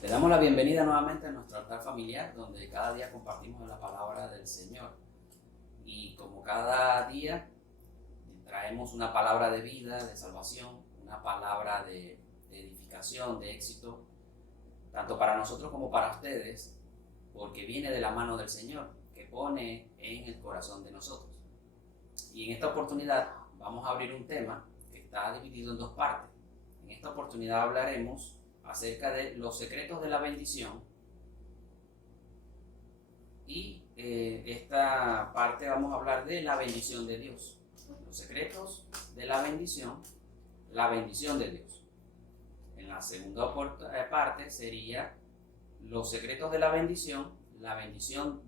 Le damos la bienvenida nuevamente a nuestro altar familiar, donde cada día compartimos la palabra del Señor. Y como cada día traemos una palabra de vida, de salvación, una palabra de edificación, de éxito, tanto para nosotros como para ustedes, porque viene de la mano del Señor, que pone en el corazón de nosotros. Y en esta oportunidad vamos a abrir un tema que está dividido en dos partes. En esta oportunidad hablaremos acerca de los secretos de la bendición y esta parte vamos a hablar de la bendición de Dios. Los secretos de la bendición de Dios. En la segunda parte sería los secretos de la bendición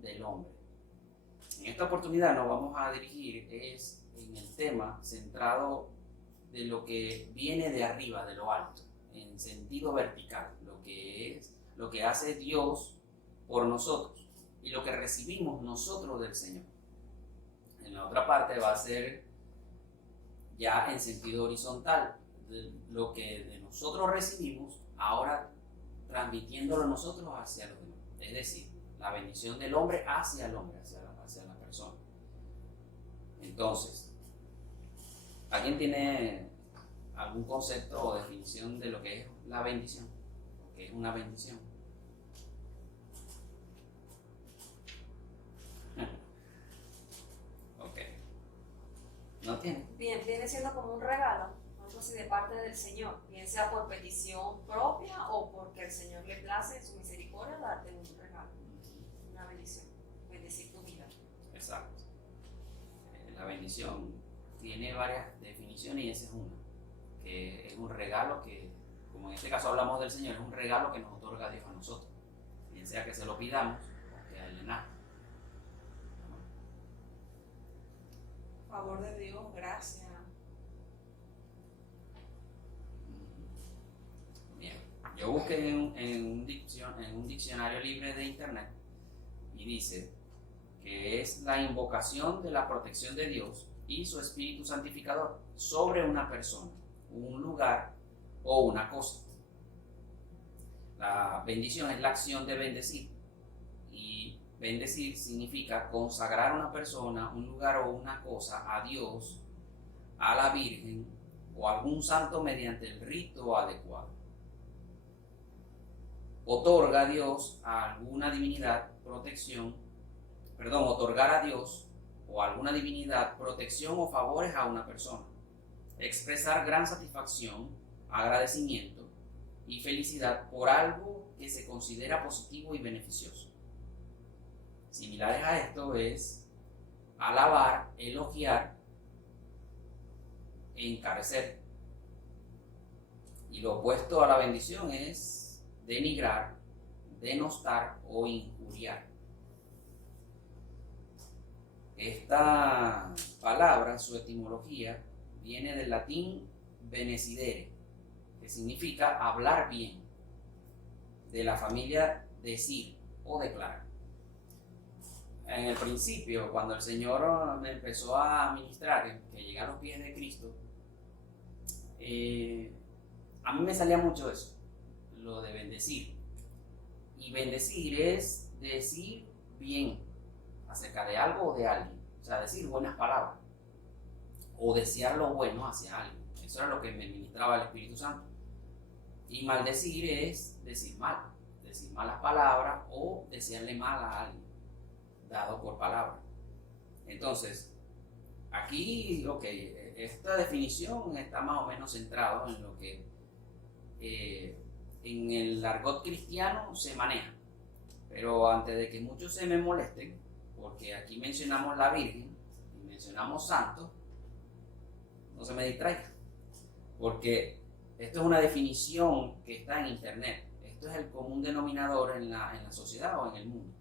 del hombre. En esta oportunidad nos vamos a dirigir en el tema centrado de lo que viene de arriba, de lo alto, en sentido vertical, lo que hace Dios por nosotros y lo que recibimos nosotros del Señor. En la otra parte va a ser ya en sentido horizontal, lo que de nosotros recibimos, ahora transmitiéndolo nosotros hacia los demás. Es decir, la bendición del hombre hacia el hombre, hacia la persona. Entonces, ¿alguien tiene algún concepto o definición de lo que es la bendición? ¿Lo que es una bendición? Ok. ¿No tiene? Bien, viene siendo como un regalo, algo así de parte del Señor, bien sea por petición propia o porque el Señor le place en su misericordia darte un regalo, una bendición, bendecir tu vida. Exacto. La bendición tiene varias definiciones y esa es una, que es un regalo que, como en este caso hablamos del Señor, es un regalo que nos otorga Dios a nosotros, bien sea que se lo pidamos o que a Él le nazca. Favor de Dios, gracia. Bien, yo busqué en un diccionario libre de internet y dice que es la invocación de la protección de Dios y su Espíritu Santificador sobre una persona, un lugar o una cosa. La bendición es la acción de bendecir y bendecir significa consagrar a una persona, un lugar o una cosa a Dios, a la Virgen o a algún santo mediante el rito adecuado. Otorga a Dios a alguna divinidad otorgar a Dios o a alguna divinidad protección o favores a una persona. Expresar gran satisfacción, agradecimiento y felicidad por algo que se considera positivo y beneficioso. Similares a esto es alabar, elogiar, encarecer. Y lo opuesto a la bendición es denigrar, denostar o injuriar. Esta palabra, su etimología, viene del latín benecidere, que significa hablar bien, de la familia decir o declarar. En el principio, cuando el Señor me empezó a ministrar, que llegué a los pies de Cristo, a mí me salía mucho eso, lo de bendecir. Y bendecir es decir bien acerca de algo o de alguien, o sea, decir buenas palabras o desear lo bueno hacia alguien. Eso era lo que me ministraba el Espíritu Santo. Y maldecir es decir malas palabras o desearle mal a alguien, dado por palabra. Entonces, aquí, esta definición está más o menos centrado en lo que en el argot cristiano se maneja. Pero antes de que muchos se me molesten, porque aquí mencionamos la Virgen y mencionamos santos, no se me distraigan, porque esto es una definición que está en internet. Esto es el común denominador en la sociedad o en el mundo.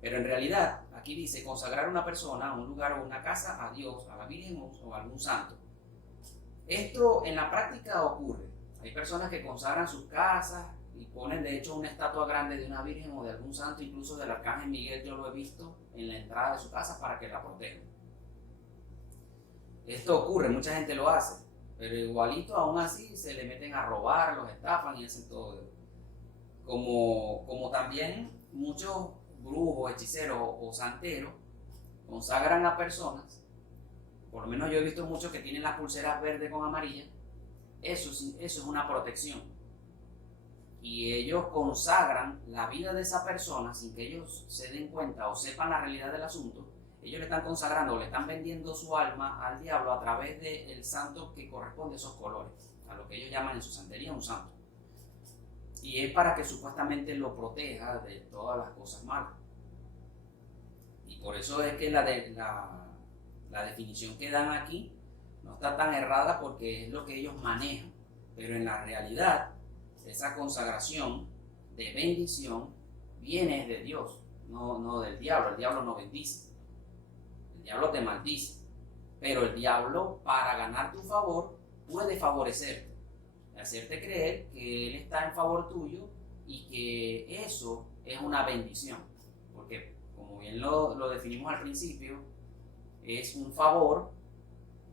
Pero en realidad, aquí dice consagrar a una persona, a un lugar o una casa a Dios, a la Virgen o a algún santo. Esto en la práctica ocurre. Hay personas que consagran sus casas y ponen de hecho una estatua grande de una Virgen o de algún santo, incluso del Arcángel Miguel, yo lo he visto en la entrada de su casa para que la protejan. Esto ocurre, mucha gente lo hace, pero igualito aún así se le meten a robar, los estafan y hacen todo. como también muchos brujos, hechiceros o santeros consagran a personas, por lo menos yo he visto muchos que tienen las pulseras verdes con amarillas, eso es una protección. Y ellos consagran la vida de esa persona sin que ellos se den cuenta o sepan la realidad del asunto. Ellos le están consagrando, le están vendiendo su alma al diablo a través del santo que corresponde a esos colores, a lo que ellos llaman en su santería un santo. Y es para que supuestamente lo proteja de todas las cosas malas. Y por eso es que la definición que dan aquí no está tan errada, porque es lo que ellos manejan. Pero en la realidad, esa consagración de bendición viene de Dios, no del diablo. El diablo no bendice, el diablo te maldice. Pero el diablo, para ganar tu favor, puede favorecerte, hacerte creer que él está en favor tuyo y que eso es una bendición. Porque, como bien lo definimos al principio, es un favor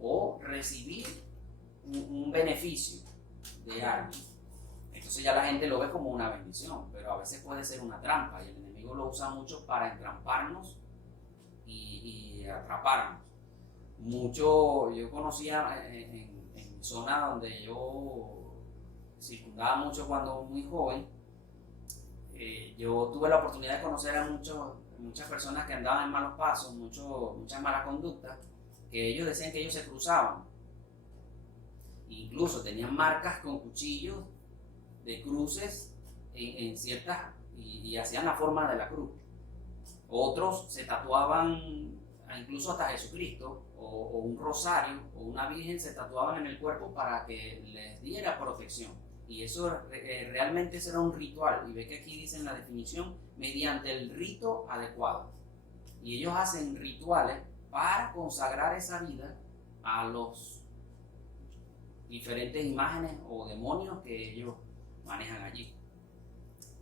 o recibir un beneficio de alguien. Entonces ya la gente lo ve como una bendición, pero a veces puede ser una trampa, y el enemigo lo usa mucho para entramparnos y atraparnos. Yo conocía en mi zona donde yo circundaba mucho cuando muy joven, yo tuve la oportunidad de conocer a muchas personas que andaban en malos pasos, muchas malas conductas, que ellos decían que ellos se cruzaban. Incluso tenían marcas con cuchillos de cruces en ciertas, y hacían la forma de la cruz. Otros se tatuaban incluso hasta Jesucristo o un rosario o una virgen, se tatuaban en el cuerpo para que les diera protección. Y eso realmente eso era un ritual. Y ve que aquí dice en la definición, mediante el rito adecuado. Y ellos hacen rituales para consagrar esa vida a los diferentes imágenes o demonios que ellos manejan allí.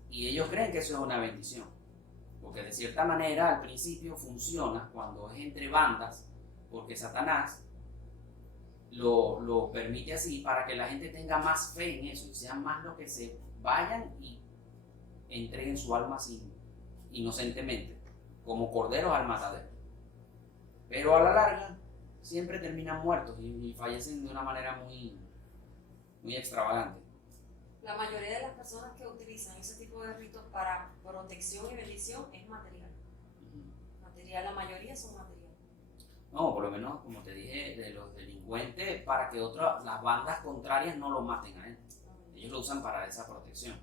Y ellos creen que eso es una bendición, porque de cierta manera al principio funciona cuando es entre bandas, porque Satanás lo permite así para que la gente tenga más fe en eso y sean más los que se vayan y entreguen su alma inocentemente, como corderos al matadero. Pero a la larga siempre terminan muertos y fallecen de una manera muy extravagante. La mayoría de las personas que utilizan ese tipo de ritos para protección y bendición es material. La mayoría son material. No, por lo menos, como te dije, de los delincuentes, para que las bandas contrarias no lo maten a él. Ellos lo usan para esa protección.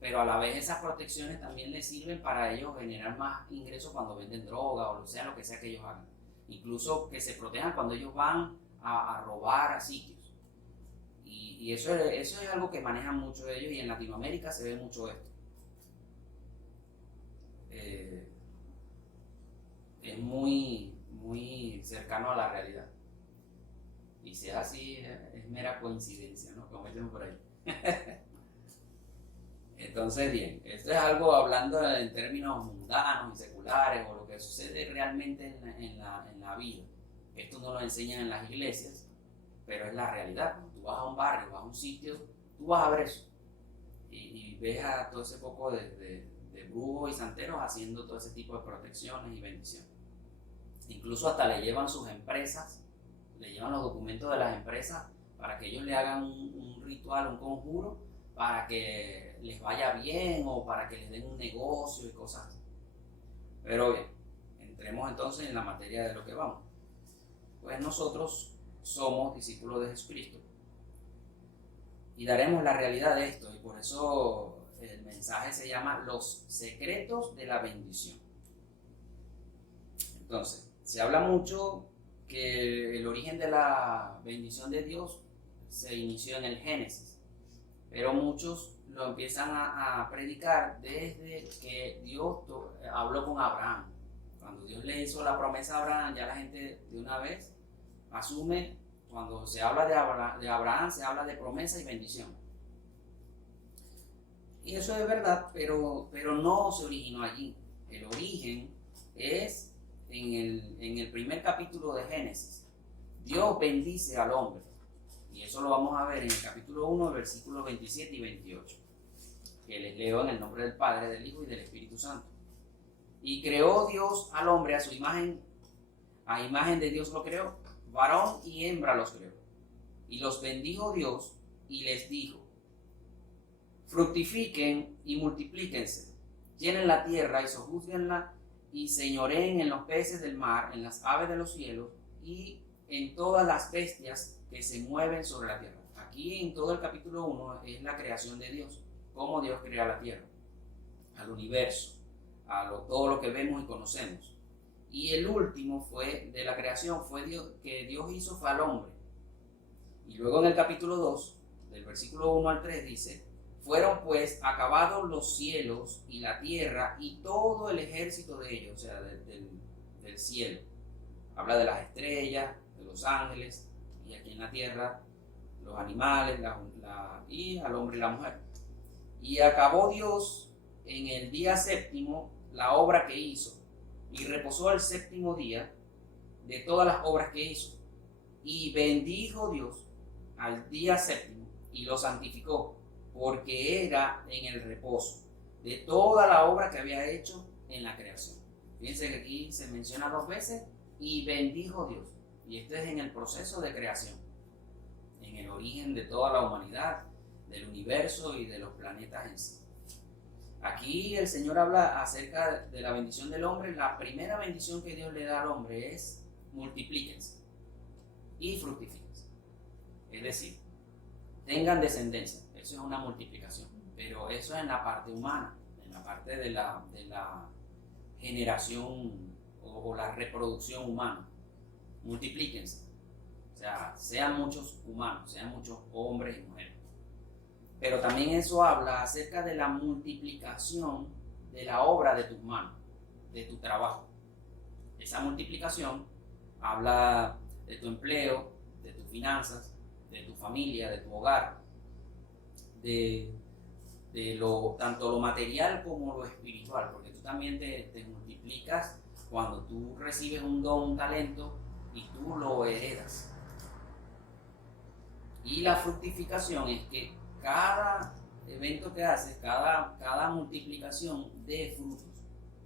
Pero a la vez esas protecciones también les sirven para ellos generar más ingresos cuando venden droga o lo que sea que ellos hagan. Incluso que se protejan cuando ellos van a robar a sitios. Y eso es algo que manejan mucho ellos, y en Latinoamérica se ve mucho esto. Es muy cercano a la realidad. Y si es así, es mera coincidencia, ¿no? Como dicen por ahí. Entonces, bien, esto es algo hablando en términos mundanos y seculares, o lo que sucede realmente en la vida. Esto no lo enseñan en las iglesias, pero es la realidad. Cuando tú vas a un barrio, vas a un sitio, tú vas a ver eso. Y ves a todo ese poco de brujos y santeros haciendo todo ese tipo de protecciones y bendiciones. Incluso hasta le llevan sus empresas, le llevan los documentos de las empresas para que ellos le hagan un ritual, un conjuro, para que les vaya bien o para que les den un negocio y cosas así. Pero bien, entremos entonces en la materia de lo que vamos. Pues nosotros somos discípulos de Jesucristo y daremos la realidad de esto, y por eso el mensaje se llama Los secretos de la bendición. Entonces, se habla mucho que el origen de la bendición de Dios se inició en el Génesis, pero muchos lo empiezan a predicar desde que Dios habló con Abraham. Cuando Dios le hizo la promesa a Abraham, ya la gente de una vez asume, cuando se habla de Abraham, se habla de promesa y bendición. Y eso es verdad, pero no se originó allí. El origen es en el primer capítulo de Génesis. Dios bendice al hombre. Y eso lo vamos a ver en el capítulo 1, versículos 27 y 28. que les leo en el nombre del Padre, del Hijo y del Espíritu Santo. Y creó Dios al hombre a su imagen, a imagen de Dios lo creó, varón y hembra los creó. Y los bendijo Dios y les dijo: fructifiquen y multiplíquense, llenen la tierra y sojúzguenla, y señoreen en los peces del mar, en las aves de los cielos y en todas las bestias que se mueven sobre la tierra. Aquí en todo el capítulo 1 es la creación de Dios, cómo Dios crea la tierra, al universo, todo lo que vemos y conocemos. Y el último fue de la creación, fue Dios, que Dios hizo fue al hombre. Y luego en el capítulo 2, del versículo 1 al 3 dice: fueron pues acabados los cielos y la tierra y todo el ejército de ellos, o sea, del cielo. Habla de las estrellas, de los ángeles, y aquí en la tierra los animales, y al hombre y la mujer. Y acabó Dios en el día séptimo la obra que hizo, y reposó el séptimo día de todas las obras que hizo. Y bendijo Dios al día séptimo y lo santificó, porque era en el reposo de toda la obra que había hecho en la creación. Fíjense que aquí se menciona 2 veces: y bendijo Dios. Y esto es en el proceso de creación, en el origen de toda la humanidad, del universo y de los planetas en sí. Aquí el Señor habla acerca de la bendición del hombre. La primera bendición que Dios le da al hombre es: multiplíquense y fructifíquense. Es decir, tengan descendencia. Eso es una multiplicación. Pero eso es en la parte humana, en la parte de la generación o la reproducción humana. Multiplíquense. O sea, sean muchos humanos, sean muchos hombres y mujeres. Pero también eso habla acerca de la multiplicación de la obra de tus manos, de tu trabajo. Esa multiplicación habla de tu empleo, de tus finanzas, de tu familia, de tu hogar, de tanto lo material como lo espiritual, porque tú también te multiplicas cuando tú recibes un don, un talento, y tú lo heredas. Y la fructificación es que cada evento que haces, cada multiplicación dé frutos.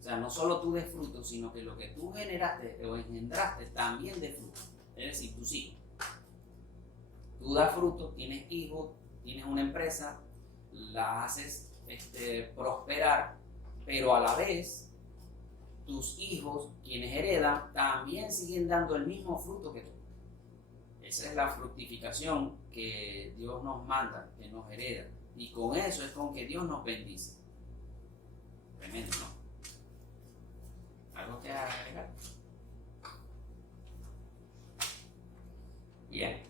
O sea, no solo tú des frutos, sino que lo que tú generaste o engendraste también dé frutos. Es decir, tus hijos. Tú das frutos, tienes hijos, tienes una empresa, la haces prosperar, pero a la vez tus hijos, quienes heredan, también siguen dando el mismo fruto que tú. Esa es la fructificación que Dios nos manda, que nos hereda. Y con eso es con que Dios nos bendice. Tremendo, ¿no? ¿Algo que agregar? Bien.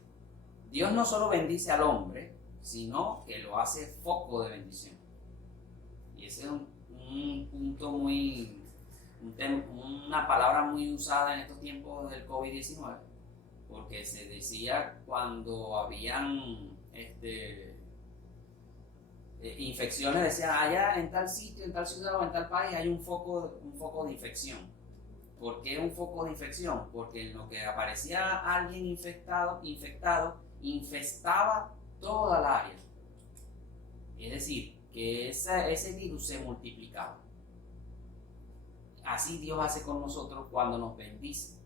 Dios no solo bendice al hombre, sino que lo hace foco de bendición. Y ese es un punto una palabra muy usada en estos tiempos del COVID-19, porque se decía cuando habían infecciones, decía allá en tal sitio, en tal ciudad o en tal país hay un foco de infección. ¿Por qué un foco de infección? Porque en lo que aparecía alguien infectado, infestaba toda la área. Es decir, que ese virus se multiplicaba. Así Dios hace con nosotros cuando nos bendice.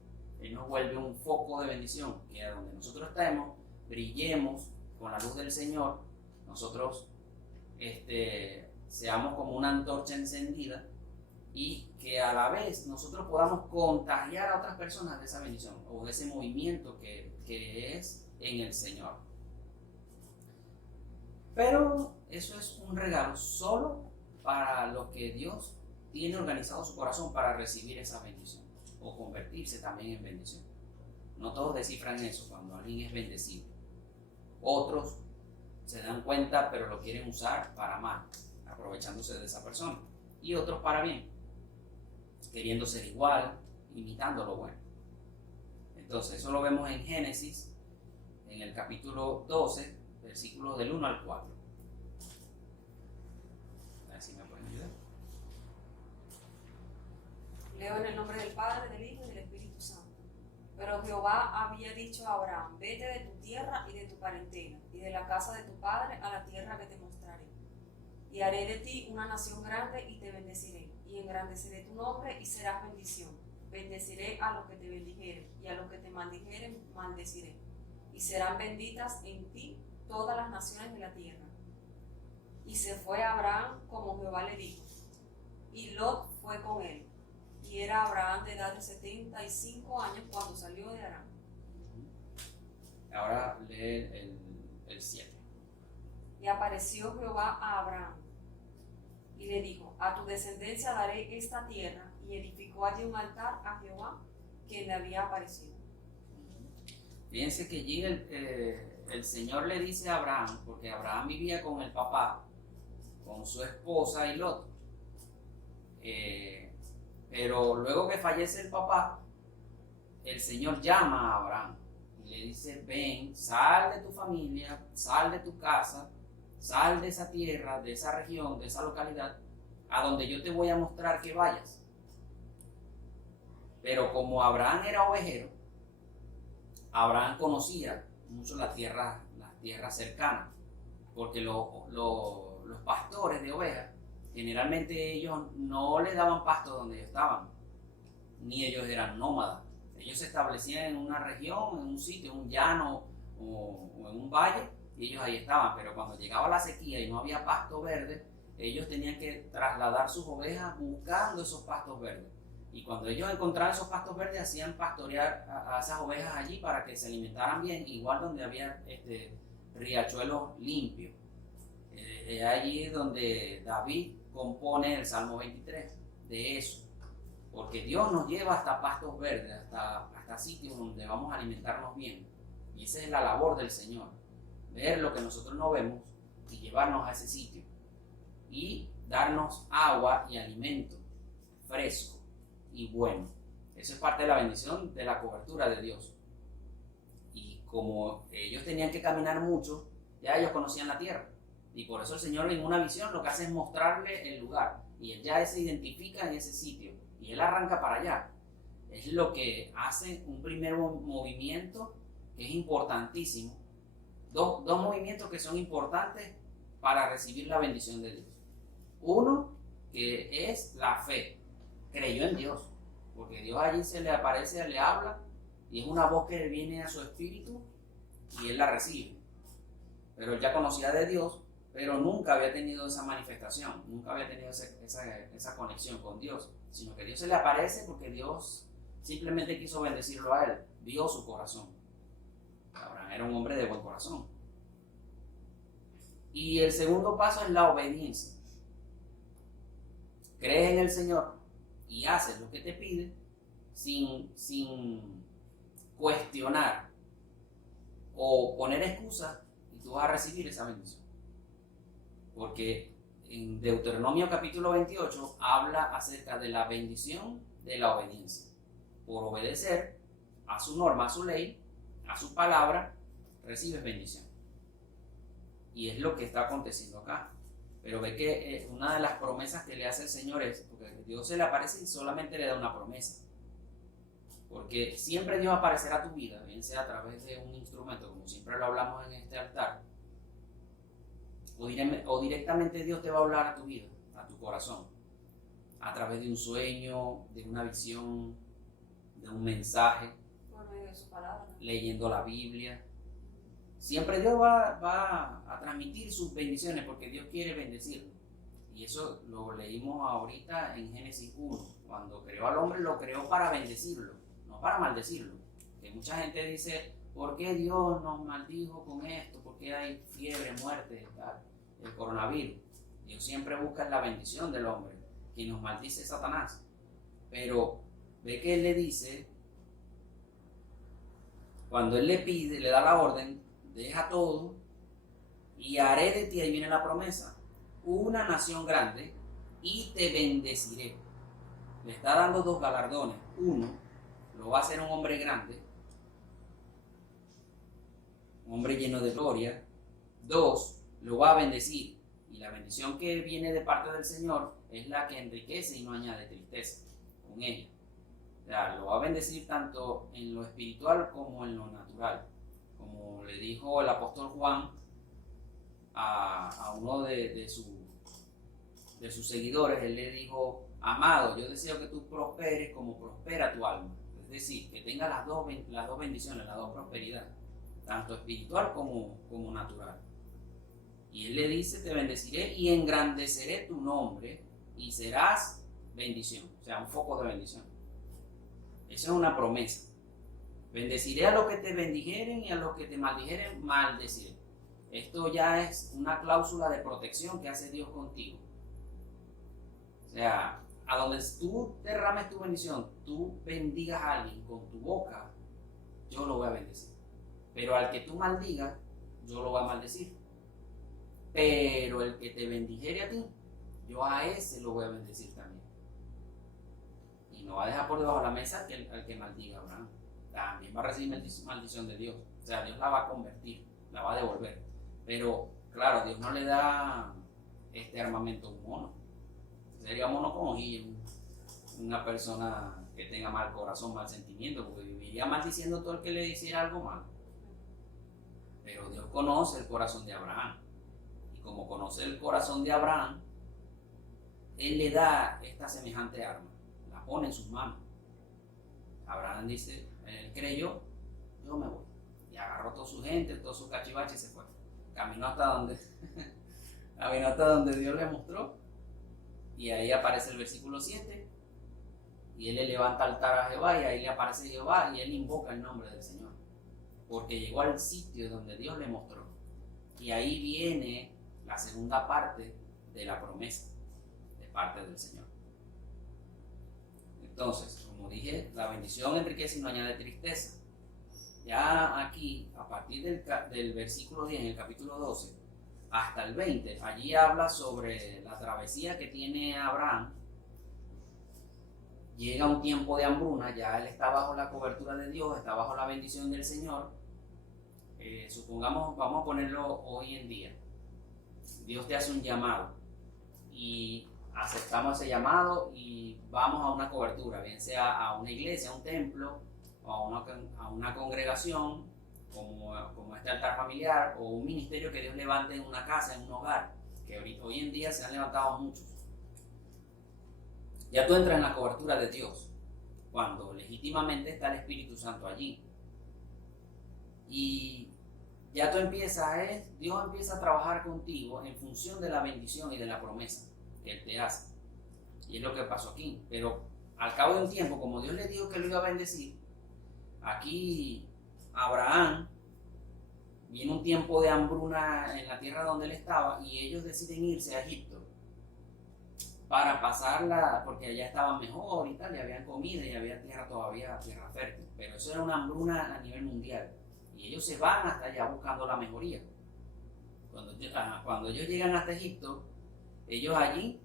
Él nos vuelve un foco de bendición, que a donde nosotros estemos, brillemos con la luz del Señor, nosotros seamos como una antorcha encendida, y que a la vez nosotros podamos contagiar a otras personas de esa bendición o de ese movimiento que es en el Señor. Pero eso es un regalo solo para los que Dios tiene organizado su corazón para recibir esa bendición o convertirse también en bendición. No todos descifran eso cuando alguien es bendecido. Otros se dan cuenta pero lo quieren usar para mal, aprovechándose de esa persona. Y otros para bien, queriendo ser igual, imitando lo bueno. Entonces eso lo vemos en Génesis, en el capítulo 12, versículos del 1 al 4. A ver si me pueden ayudar. Leo en el nombre del Padre, del Hijo y del Espíritu Santo. Pero Jehová había dicho a Abraham: vete de tu tierra y de tu parentela y de la casa de tu padre a la tierra que te mostraré. y haré de ti una nación grande y te bendeciré, y engrandeceré tu nombre y serás bendición. Bendeciré a los que te bendijeren, y a los que te maldijeren maldeciré, y serán benditas en ti todas las naciones de la tierra. Y se fue Abraham como Jehová le dijo, y Lot fue con él, y era Abraham de edad de 75 años cuando salió de Harán. Ahora lee el 7. Y apareció Jehová a Abraham, y le dijo, a tu descendencia daré esta tierra, y edificó allí un altar a Jehová, que le había aparecido. Fíjense que allí el Señor le dice a Abraham, porque Abraham vivía con el papá, con su esposa y Lot. Pero luego que fallece el papá, el Señor llama a Abraham y le dice, ven, sal de tu familia, sal de tu casa, sal de esa tierra, de esa región, de esa localidad, a donde yo te voy a mostrar que vayas. Pero como Abraham era ovejero, Abraham conocía mucho las tierras cercanas, porque los pastores de ovejas, generalmente ellos no le daban pasto donde ellos estaban, ni ellos eran nómadas. Ellos se establecían en una región, en un sitio, en un llano o en un valle, y ellos ahí estaban. Pero cuando llegaba la sequía y no había pasto verde, ellos tenían que trasladar sus ovejas buscando esos pastos verdes. Y cuando ellos encontraban esos pastos verdes, hacían pastorear a esas ovejas allí para que se alimentaran bien, igual donde había riachuelos limpios. Es allí donde David compone el Salmo 23, de eso. Porque Dios nos lleva hasta pastos verdes, hasta sitios donde vamos a alimentarnos bien. Y esa es la labor del Señor. Ver lo que nosotros no vemos y llevarnos a ese sitio. Y darnos agua y alimento fresco y bueno. Eso es parte de la bendición de la cobertura de Dios. Y como ellos tenían que caminar mucho, ya ellos conocían la tierra. Y por eso el Señor en una visión lo que hace es mostrarle el lugar. Y él ya se identifica en ese sitio. Y él arranca para allá. Es lo que hace un primer movimiento que es importantísimo. Dos movimientos que son importantes para recibir la bendición de Dios. Uno, que es la fe. Creyó en Dios. Porque Dios allí se le aparece, le habla. Y es una voz que viene a su espíritu y él la recibe. Pero él ya conocía de Dios, pero nunca había tenido esa manifestación, nunca había tenido esa conexión con Dios, sino que Dios se le aparece porque Dios simplemente quiso bendecirlo a él, vio su corazón. Abraham era un hombre de buen corazón. Y el segundo paso es la obediencia. Crees en el Señor y haces lo que te pide sin cuestionar o poner excusas, y tú vas a recibir esa bendición. Porque en Deuteronomio capítulo 28 habla acerca de la bendición de la obediencia. Por obedecer a su norma, a su ley, a su palabra, recibes bendición. Y es lo que está aconteciendo acá. Pero ve que una de las promesas que le hace el Señor es, porque Dios se le aparece y solamente le da una promesa. Porque siempre Dios aparecerá a tu vida, bien sea a través de un instrumento, como siempre lo hablamos en este altar, o directamente Dios te va a hablar a tu vida, a tu corazón, a través de un sueño, de una visión, de un mensaje, por medio de su palabra, leyendo la Biblia. Siempre Dios va a transmitir sus bendiciones porque Dios quiere bendecirlo. Y eso lo leímos ahorita en Génesis 1. Cuando creó al hombre, lo creó para bendecirlo, no para maldecirlo. Que mucha gente dice, ¿por qué Dios nos maldijo con esto? ¿Por qué hay fiebre, muerte, tal? El coronavirus? Dios siempre busca la bendición del hombre. Quien nos maldice es Satanás. Pero ve que él le dice, cuando él le pide, le da la orden, deja todo y haré de ti, ahí viene la promesa, una nación grande y te bendeciré. Le está dando dos galardones. Uno, lo va a hacer un hombre grande, un hombre lleno de gloria. Dos, lo va a bendecir. Y la bendición que viene de parte del Señor es la que enriquece y no añade tristeza con ella. O sea, lo va a bendecir tanto en lo espiritual como en lo natural. Como le dijo el apóstol Juan a uno de de sus seguidores, él le dijo: amado, yo deseo que tú prosperes como prospera tu alma. Es decir, que tenga las dos bendiciones, las dos prosperidades, tanto espiritual como natural. Y él le dice: te bendeciré y engrandeceré tu nombre y serás bendición, o sea, un foco de bendición. Esa es una promesa. Bendeciré a los que te bendijeren y a los que te maldijeren, maldeciré. Esto ya es una cláusula de protección que hace Dios contigo. O sea, a donde tú derrames tu bendición, tú bendigas a alguien con tu boca, yo lo voy a bendecir. Pero al que tú maldigas, yo lo voy a maldecir. Pero el que te bendijere a ti, yo a ese lo voy a bendecir también. Y no va a dejar por debajo de la mesa al que maldiga a Abraham. También va a recibir maldición de Dios. O sea, Dios la va a convertir, la va a devolver. Pero, claro, Dios no le da este armamento a un mono. Sería mono con ojillos, una persona que tenga mal corazón, mal sentimiento, porque viviría maldiciendo todo el que le hiciera algo malo. Pero Dios conoce el corazón de Abraham. Y como conoce el corazón de Abraham, Él le da esta semejante arma, la pone en sus manos. Abraham dice, él creyó, yo me voy. Y agarró toda su gente, todo su cachivache y se fue. Caminó hasta donde Dios le mostró. Y ahí aparece el versículo 7. Y él le levanta altar a Jehová y ahí le aparece Jehová y él invoca el nombre del Señor. Porque llegó al sitio donde Dios le mostró. Y ahí viene la segunda parte de la promesa de parte del Señor. Entonces, como dije, la bendición enriquece y no añade tristeza. Ya aquí, a partir del versículo 10 en el capítulo 12 hasta el 20, allí habla sobre la travesía que tiene Abraham. Llega un tiempo de hambruna, ya él está bajo la cobertura de Dios, está bajo la bendición del Señor. Supongamos, vamos a ponerlo hoy en día. Dios te hace un llamado y aceptamos ese llamado y vamos a una cobertura, bien sea a una iglesia, a un templo, o a una congregación, como este altar familiar, o un ministerio que Dios levante en una casa, en un hogar, que hoy en día se han levantado muchos. Ya tú entras en la cobertura de Dios, cuando legítimamente está el Espíritu Santo allí. Y ya tú Dios empieza a trabajar contigo en función de la bendición y de la promesa que Él te hace. Y es lo que pasó aquí. Pero al cabo de un tiempo, como Dios le dijo que lo iba a bendecir, aquí Abraham, viene un tiempo de hambruna en la tierra donde él estaba y ellos deciden irse a Egipto para pasarla, porque allá estaban mejor y tal, y habían comida y había tierra fértil. Pero eso era una hambruna a nivel mundial. Y ellos se van hasta allá buscando la mejoría. Cuando ellos llegan hasta Egipto, ellos allí,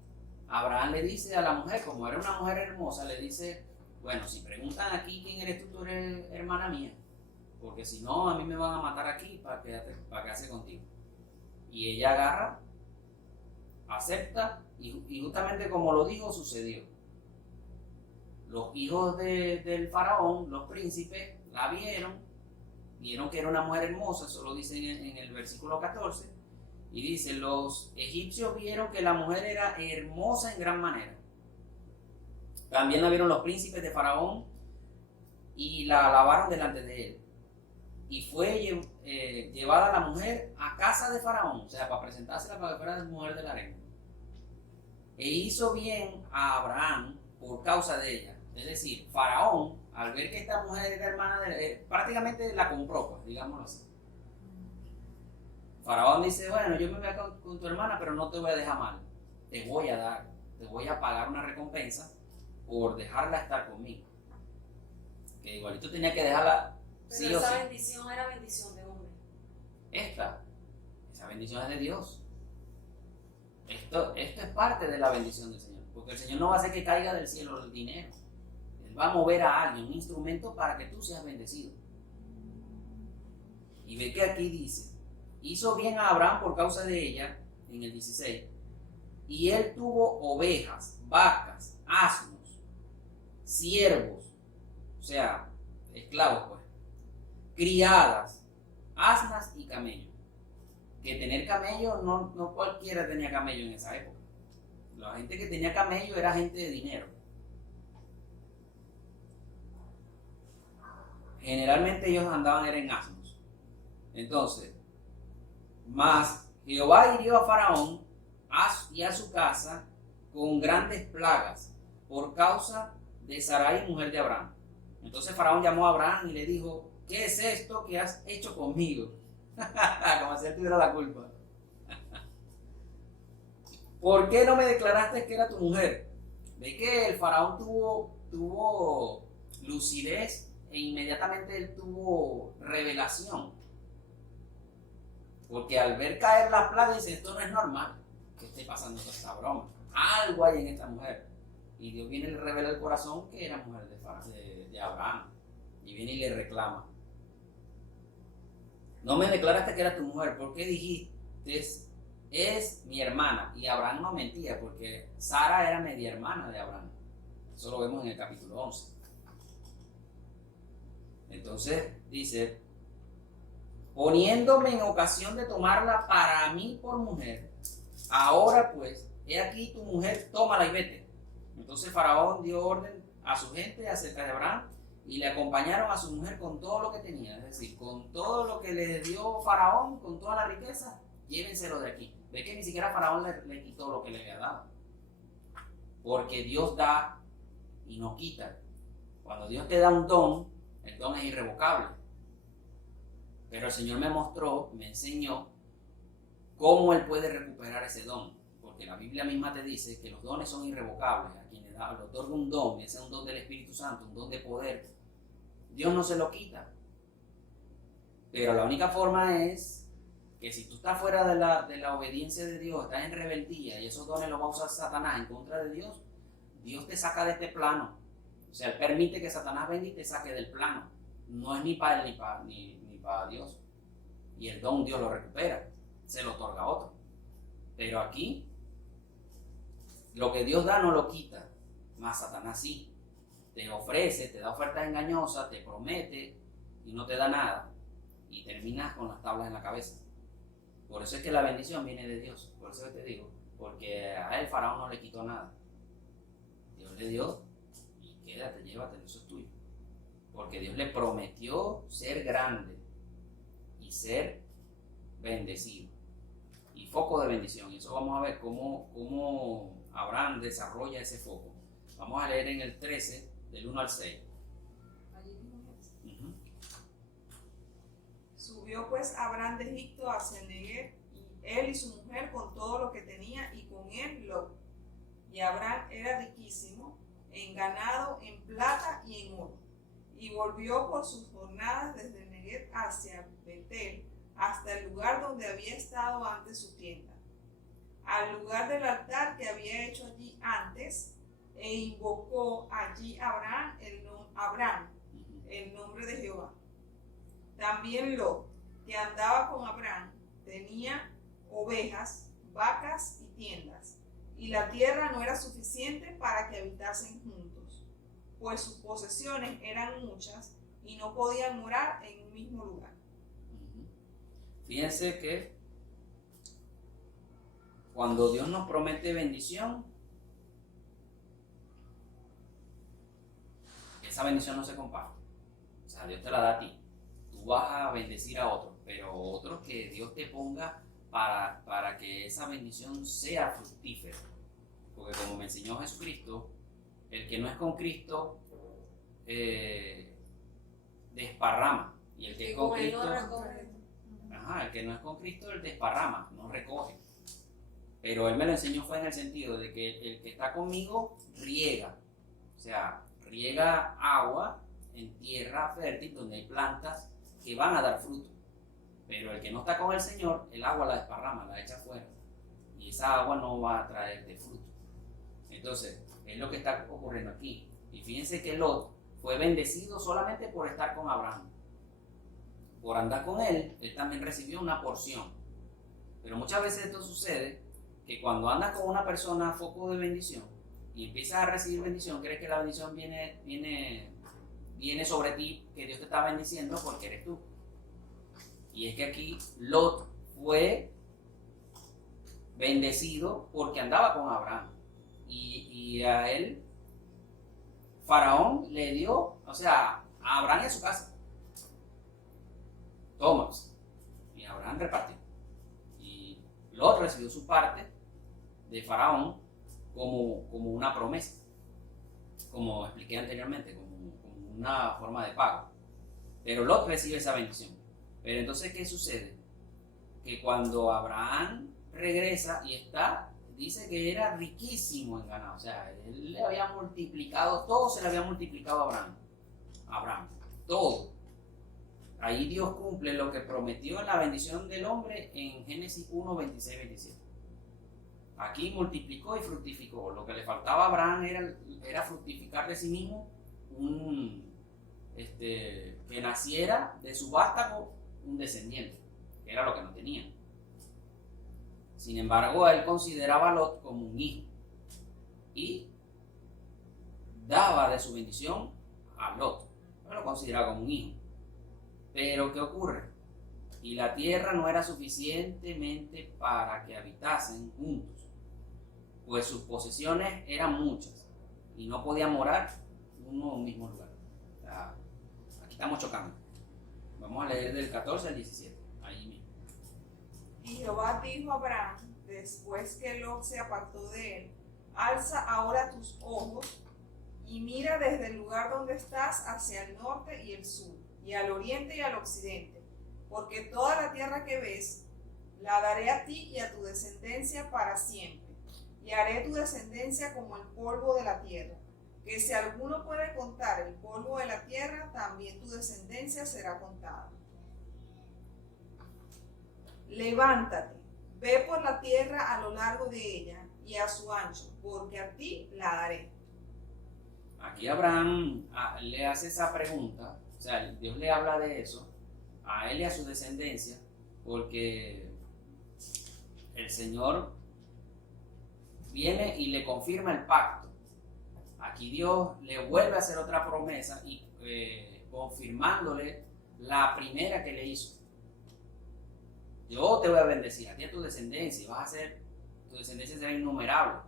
Abraham le dice a la mujer, como era una mujer hermosa, le dice, bueno, si preguntan aquí quién eres tú eres hermana mía, porque si no, a mí me van a matar aquí para quedarse contigo. Y ella agarra, acepta, y justamente como lo dijo, sucedió. Los hijos del faraón, los príncipes, la vieron que era una mujer hermosa, eso lo dice en el versículo 14, y dice, los egipcios vieron que la mujer era hermosa en gran manera. También la vieron los príncipes de Faraón y la alabaron delante de él. Y fue llevada la mujer a casa de Faraón, o sea, para presentársela para que fuera mujer de la reina. E hizo bien a Abraham por causa de ella. Es decir, Faraón, al ver que esta mujer era hermana de él, prácticamente la compró, pues, digámoslo así. Faraón dice, bueno, yo me voy con tu hermana, pero no te voy a dejar mal. Te voy a pagar una recompensa por dejarla estar conmigo. Que igualito tenía que dejarla. Pero sí esa o sí. bendición era bendición de hombre. Esa bendición es de Dios. Esto es parte de la bendición del Señor. Porque el Señor no va a hacer que caiga del cielo el dinero. Él va a mover a alguien, un instrumento para que tú seas bendecido. Y ve que aquí dice, hizo bien a Abraham por causa de ella, en el 16, y él tuvo ovejas, vacas, asnos, siervos, o sea, esclavos pues, criadas, asnas y camellos. Que tener camello, no cualquiera tenía camello en esa época. La gente que tenía camello era gente de dinero. Generalmente ellos andaban en asnos. Entonces, mas Jehová hirió a Faraón y a su casa con grandes plagas por causa de Sarai, mujer de Abraham. Entonces Faraón llamó a Abraham y le dijo: ¿qué es esto que has hecho conmigo? Como si él tuviera la culpa. ¿Por qué no me declaraste que era tu mujer? Ve que el Faraón tuvo lucidez e inmediatamente él tuvo revelación. Porque al ver caer las plagas dice: esto no es normal que esté pasando toda esta broma. Algo hay en esta mujer. Y Dios viene y le revela el corazón que era mujer de Abraham. Y viene y le reclama: no me declaraste que era tu mujer. ¿Por qué dijiste es mi hermana? Y Abraham no mentía, porque Sara era media hermana de Abraham. Eso lo vemos en el capítulo 11. Entonces dice: poniéndome en ocasión de tomarla para mí por mujer, ahora pues, he aquí tu mujer, tómala y vete. Entonces Faraón dio orden a su gente acerca de Abraham y le acompañaron a su mujer con todo lo que tenía, es decir, con todo lo que le dio Faraón, con toda la riqueza, llévenselo de aquí. Ve que ni siquiera Faraón le quitó lo que le había dado, porque Dios da y no quita. Cuando Dios te da un don, el don es irrevocable. Pero el Señor me mostró, me enseñó cómo Él puede recuperar ese don. Porque la Biblia misma te dice que los dones son irrevocables. A quien le otorga un don, ese es un don del Espíritu Santo, un don de poder, Dios no se lo quita. Pero la única forma es que si tú estás fuera de la obediencia de Dios, estás en rebeldía y esos dones los va a usar Satanás en contra de Dios, Dios te saca de este plano. O sea, Él permite que Satanás venga y te saque del plano. No es ni para él ni para Dios. Y el don Dios lo recupera, se lo otorga a otro. Pero aquí, lo que Dios da no lo quita, más Satanás sí. Te ofrece, te da ofertas engañosas, te promete y no te da nada. Y terminas con las tablas en la cabeza. Por eso es que la bendición viene de Dios. Por eso te digo, porque a él Faraón no le quitó nada. Dios le dio y quédate, llévatelo, eso es tuyo. Porque Dios le prometió ser grande y ser bendecido. Y foco de bendición. Y eso vamos a ver cómo Abraham desarrolla ese foco. Vamos a leer en el 13, del 1 al 6. Subió pues Abraham de Egipto hacia el Negev, y él y su mujer con todo lo que tenía, y con él Lot. Y Abraham era riquísimo en ganado, en plata y en oro. Y volvió por sus jornadas desde el Negev hacia Betel, hasta el lugar donde había estado antes su tienda, al lugar del altar que había hecho allí antes, e invocó allí Abraham el nombre de Jehová. También Lot, que andaba con Abraham, tenía ovejas, vacas y tiendas, y la tierra no era suficiente para que habitasen juntos, pues sus posesiones eran muchas y no podían morar en un mismo lugar. Fíjense que cuando Dios nos promete bendición, esa bendición no se comparte. O sea, Dios te la da a ti. Tú vas a bendecir a otros, pero otros que Dios te ponga para que esa bendición sea fructífera. Porque como me enseñó Jesucristo, el que no es con Cristo desparrama. Y el que es con Cristo... el que no es con Cristo, él desparrama, no recoge. Pero él me lo enseñó fue en el sentido de que el que está conmigo riega. O sea, riega agua en tierra fértil donde hay plantas que van a dar fruto. Pero el que no está con el Señor, el agua la desparrama, la echa afuera. Y esa agua no va a traerte fruto. Entonces, es lo que está ocurriendo aquí. Y fíjense que Lot fue bendecido solamente por estar con Abraham. Por andar con él, él también recibió una porción. Pero muchas veces esto sucede, que cuando andas con una persona foco de bendición y empiezas a recibir bendición, crees que la bendición viene sobre ti, que Dios te está bendiciendo porque eres tú. Y es que aquí Lot fue bendecido porque andaba con Abraham. y a él, Faraón le dio, o sea, a Abraham y a su casa. Tomás. Y Abraham repartió. Y Lot recibió su parte de Faraón como una promesa, como expliqué anteriormente, como una forma de pago. Pero Lot recibe esa bendición. Pero entonces, ¿qué sucede? Que cuando Abraham regresa y dice que era riquísimo en ganado, o sea, él le había multiplicado, todo se le había multiplicado a Abraham, todo. Ahí Dios cumple lo que prometió en la bendición del hombre en Génesis 1, 26, 27. Aquí multiplicó y fructificó. Lo que le faltaba a Abraham era fructificar de sí mismo que naciera de su vástago un descendiente, que era lo que no tenía. Sin embargo, él consideraba a Lot como un hijo y daba de su bendición a Lot. No lo consideraba como un hijo. Pero ¿qué ocurre? Y la tierra no era suficientemente para que habitasen juntos, pues sus posesiones eran muchas y no podían morar uno en un mismo lugar. O sea, aquí estamos chocando. Vamos a leer del 14 al 17, ahí mismo. Y Jehová dijo a Abraham, después que Lot se apartó de él: alza ahora tus ojos y mira desde el lugar donde estás hacia el norte y el sur, y al oriente y al occidente, porque toda la tierra que ves la daré a ti y a tu descendencia para siempre, y haré tu descendencia como el polvo de la tierra, que si alguno puede contar el polvo de la tierra, también tu descendencia será contada. Levántate, ve por la tierra a lo largo de ella y a su ancho, porque a ti la daré. Aquí Abraham le hace esa pregunta, o sea, Dios le habla de eso a él y a su descendencia, porque el Señor viene y le confirma el pacto. Aquí Dios le vuelve a hacer otra promesa y confirmándole la primera que le hizo. Yo te voy a bendecir, a ti y a tu descendencia, tu descendencia será innumerable.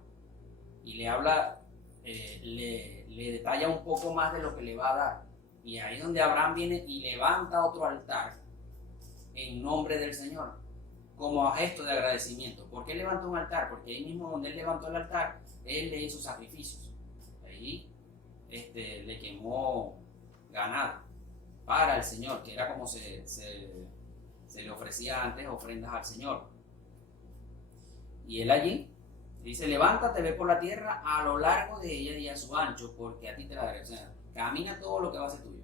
Y le habla, le detalla un poco más de lo que le va a dar. Y ahí es donde Abraham viene y levanta otro altar en nombre del Señor, como a gesto de agradecimiento. ¿Por qué levanta un altar? Porque ahí mismo donde él levantó el altar, él le hizo sacrificios. Ahí le quemó ganado para el Señor, que era como se le ofrecía antes ofrendas al Señor. Y él allí dice: levántate, ve por la tierra a lo largo de ella y a su ancho, porque a ti te la daré. O sea, camina todo lo que va a ser tuyo,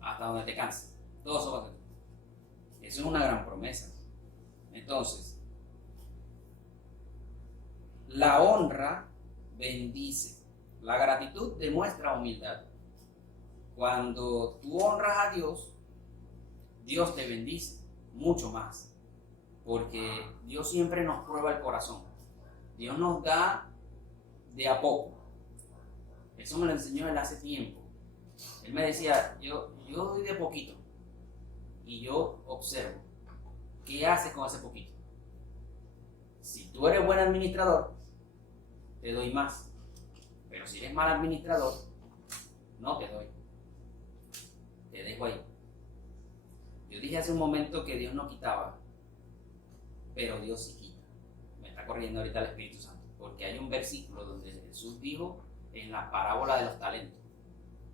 hasta donde te canses. Todo eso va a ser tuyo. Eso es una gran promesa. Entonces, la honra bendice. La gratitud demuestra humildad. Cuando tú honras a Dios, Dios te bendice mucho más, porque Dios siempre nos prueba el corazón. Dios nos da de a poco. Eso me lo enseñó él hace tiempo. Él me decía: yo doy de poquito y yo observo qué haces con ese poquito. Si tú eres buen administrador, te doy más. Pero si eres mal administrador, no te doy. Te dejo ahí. Yo dije hace un momento que Dios no quitaba, pero Dios sí quita. Me está corriendo ahorita el Espíritu Santo, porque hay un versículo donde Jesús dijo en la parábola de los talentos: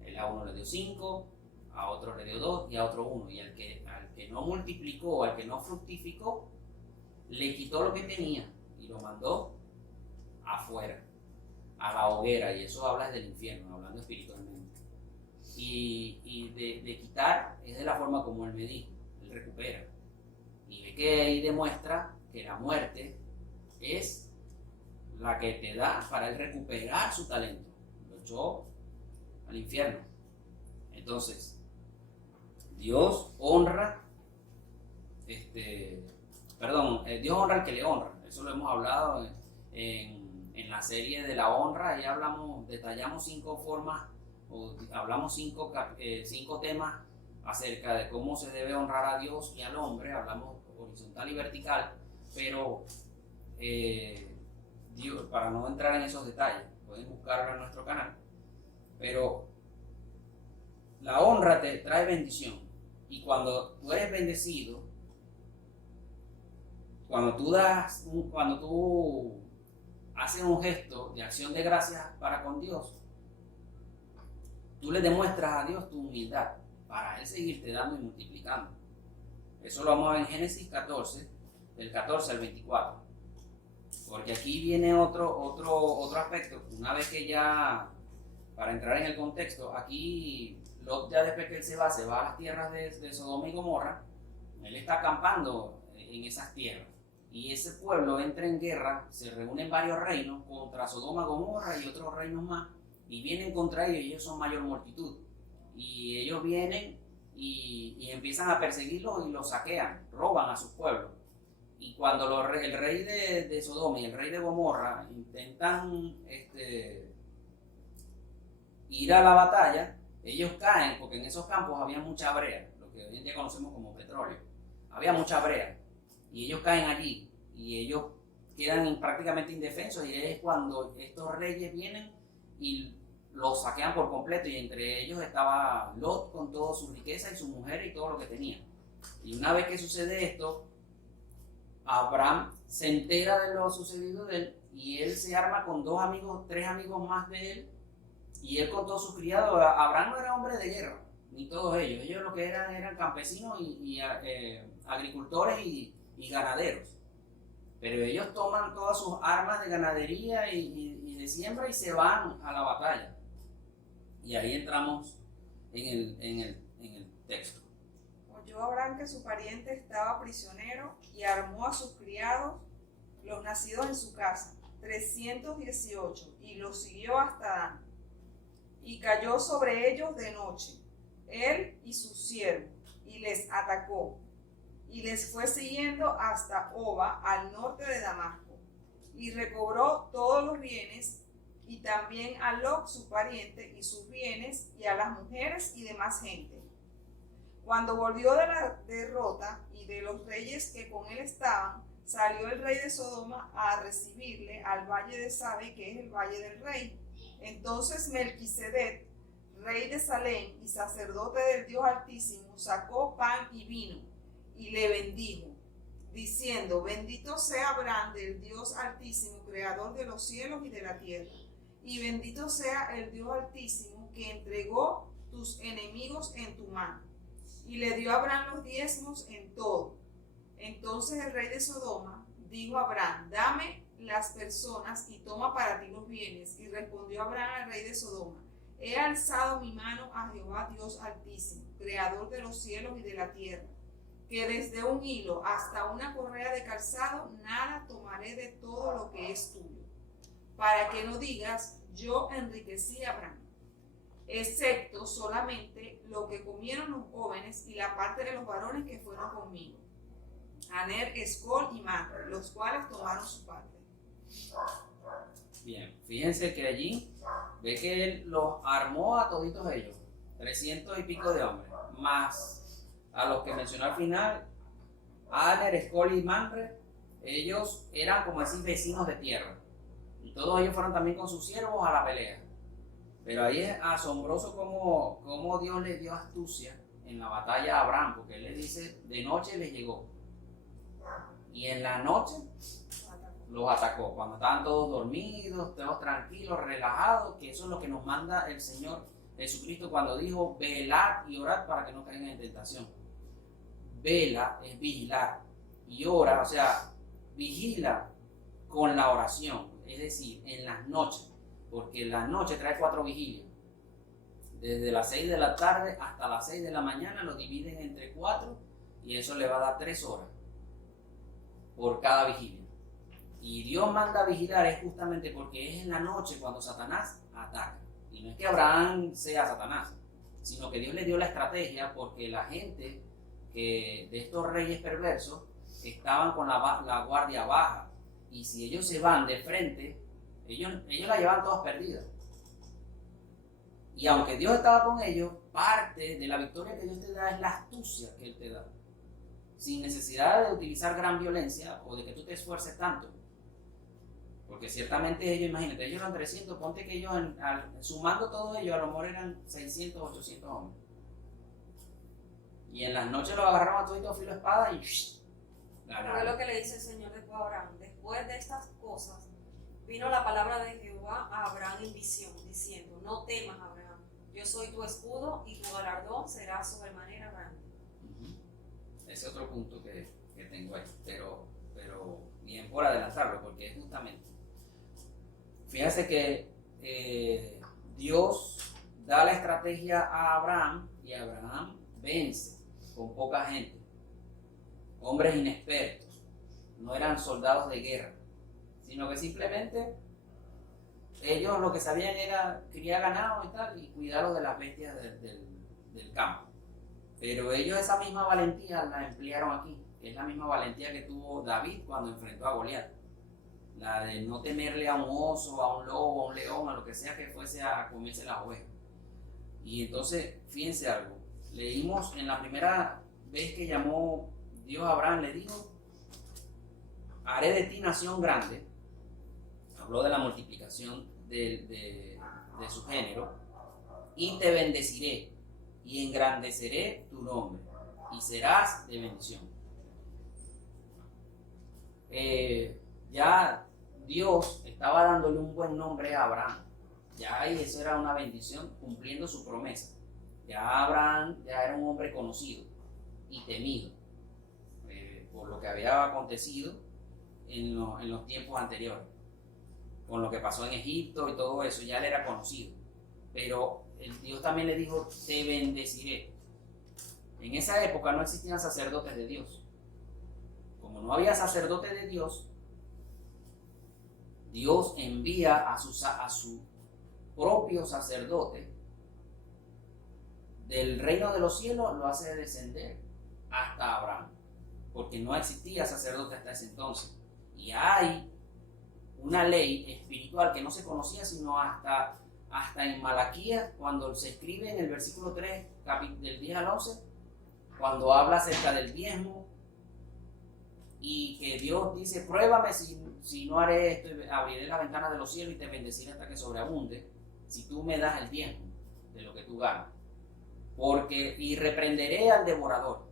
él a uno le dio 5, a otro le dio 2 y a otro 1, y al que no multiplicó, al que no fructificó, le quitó lo que tenía y lo mandó afuera, a la hoguera. Y eso habla del infierno, hablando espiritualmente. Y de quitar es de la forma como él me dijo: él recupera. Y ve que ahí demuestra que la muerte es la que te da para él recuperar su talento. Lo echó al infierno. Entonces, Dios honra, Dios honra al que le honra. Eso lo hemos hablado en la serie de la honra. Ahí detallamos 5 formas, o hablamos 5 temas acerca de cómo se debe honrar a Dios y al hombre. Hablamos horizontal y vertical, pero Dios, para no entrar en esos detalles, pueden buscarlo en nuestro canal, pero la honra te trae bendición, y cuando tú eres bendecido, cuando tú haces un gesto de acción de gracias para con Dios, tú le demuestras a Dios tu humildad para Él seguirte dando y multiplicando. Eso lo vamos a ver en Génesis 14, del 14 al 24. Porque aquí viene otro aspecto. Una vez que ya, para entrar en el contexto, aquí Lot, ya después que él se va a las tierras de Sodoma y Gomorra. Él está acampando en esas tierras. Y ese pueblo entra en guerra, se reúnen varios reinos contra Sodoma, Gomorra y otros reinos más. Y vienen contra ellos, y ellos son mayor multitud. Y ellos vienen y empiezan a perseguirlos y los saquean, roban a sus pueblos. Y cuando el rey de Sodoma y el rey de Gomorra intentan ir a la batalla, ellos caen, porque en esos campos había mucha brea, lo que hoy en día conocemos como petróleo. Había mucha brea, y ellos caen allí, y ellos quedan prácticamente indefensos, y es cuando estos reyes vienen y los saquean por completo, y entre ellos estaba Lot con toda su riqueza y su mujer y todo lo que tenía. Y una vez que sucede esto, Abraham se entera de lo sucedido de él, y él se arma con tres amigos más de él, y él con todos sus criados. Abraham no era hombre de guerra, ni todos ellos lo que eran campesinos y agricultores y ganaderos. Pero ellos toman todas sus armas de ganadería y de siembra y se van a la batalla. Y ahí entramos en el texto. Oyó Abraham que su pariente estaba prisionero y armó a sus criados, los nacidos en su casa, 318, y los siguió hasta Dan. Y cayó sobre ellos de noche, él y sus siervos, y les atacó. Y les fue siguiendo hasta Oba, al norte de Damasco, y recobró todos los bienes, y también a Lot su pariente y sus bienes, y a las mujeres y demás gente. Cuando volvió de la derrota y de los reyes que con él estaban, salió el rey de Sodoma a recibirle al valle de Sabe, que es el valle del rey. Entonces Melquisedec, rey de Salem y sacerdote del Dios Altísimo, sacó pan y vino y le bendijo, diciendo: bendito sea Abraham del Dios Altísimo, creador de los cielos y de la tierra, y bendito sea el Dios Altísimo que entregó tus enemigos en tu mano. Y le dio a Abraham los diezmos en todo. Entonces el rey de Sodoma dijo a Abraham: dame las personas y toma para ti los bienes. Y respondió Abraham al rey de Sodoma: he alzado mi mano a Jehová Dios Altísimo, creador de los cielos y de la tierra, que desde un hilo hasta una correa de calzado nada tomaré de todo lo que es tuyo, para que no digas: yo enriquecí a Abraham, excepto solamente lo que comieron los jóvenes y la parte de los varones que fueron conmigo, Aner, Escol y Manre, los cuales tomaron su parte. Bien, fíjense que allí ve que él los armó a toditos ellos, 300 y pico de hombres, más a los que mencionó al final, Aner, Escol y Manre. Ellos eran, como decir, vecinos de tierra, y todos ellos fueron también con sus siervos a la pelea. Pero ahí es asombroso cómo Dios le dio astucia en la batalla a Abraham, porque él le dice: de noche les llegó, y en la noche los atacó, cuando estaban todos dormidos, todos tranquilos, relajados, que eso es lo que nos manda el Señor Jesucristo cuando dijo: velad y orad para que no caigan en tentación. Vela es vigilar, y ora, o sea, vigila con la oración, es decir, en las noches, porque la noche trae 4 vigilias. Desde las 6 de la tarde hasta las 6 de la mañana lo dividen entre 4, y eso le va a dar 3 horas por cada vigilia. Y Dios manda a vigilar es justamente porque es en la noche cuando Satanás ataca. Y no es que Abraham sea Satanás, sino que Dios le dio la estrategia, porque la gente de estos reyes perversos estaban con la guardia baja, y si ellos se van de frente, ellos la llevan todas perdidas. Y aunque Dios estaba con ellos, parte de la victoria que Dios te da es la astucia que Él te da, sin necesidad de utilizar gran violencia o de que tú te esfuerces tanto. Porque ciertamente ellos, imagínate, ellos eran 300, ponte que ellos, sumando todo ello, a lo mejor eran 600, 800 hombres. Y en las noches los agarraron a todito a filo de espada y Pero es ganaron. lo que le dice el Señor después a Abraham. Después de estas cosas, vino la palabra de Jehová a Abraham en visión, diciendo: no temas, Abraham, yo soy tu escudo y tu galardón será sobremanera grande. Ese es otro punto que tengo ahí, pero bien por adelantarlo, porque es justamente, fíjense que Dios da la estrategia a Abraham y Abraham vence con poca gente, hombres inexpertos, no eran soldados de guerra, sino que simplemente ellos lo que sabían era criar ganado y tal, y cuidarlos de las bestias del campo. Pero ellos esa misma valentía la emplearon aquí, que es la misma valentía que tuvo David cuando enfrentó a Goliat. La de no temerle a un oso, a un lobo, a un león, a lo que sea que fuese a comerse las ovejas. Y entonces, fíjense algo, leímos en la primera vez que llamó Dios a Abraham, le dijo: haré de ti nación grande. Habló de la multiplicación de su género. Y te bendeciré y engrandeceré tu nombre y serás de bendición. Ya Dios estaba dándole un buen nombre a Abraham. Ya ahí eso era una bendición, cumpliendo su promesa. Ya Abraham ya era un hombre conocido y temido por lo que había acontecido en los tiempos anteriores, con lo que pasó en Egipto y todo eso. Ya él era conocido, pero Dios también le dijo: te bendeciré. En esa época no existían sacerdotes de Dios. Como no había sacerdote de Dios, Dios envía a su propio sacerdote del reino de los cielos, lo hace descender hasta Abraham, porque no existía sacerdote hasta ese entonces. Y hay una ley espiritual que no se conocía sino hasta en Malaquías, cuando se escribe en el versículo 3, del 10 al 11, cuando habla acerca del diezmo, y que Dios dice: pruébame si no haré esto, y abriré las ventanas de los cielos y te bendeciré hasta que sobreabunde, si tú me das el diezmo de lo que tú ganas. Y reprenderé al devorador.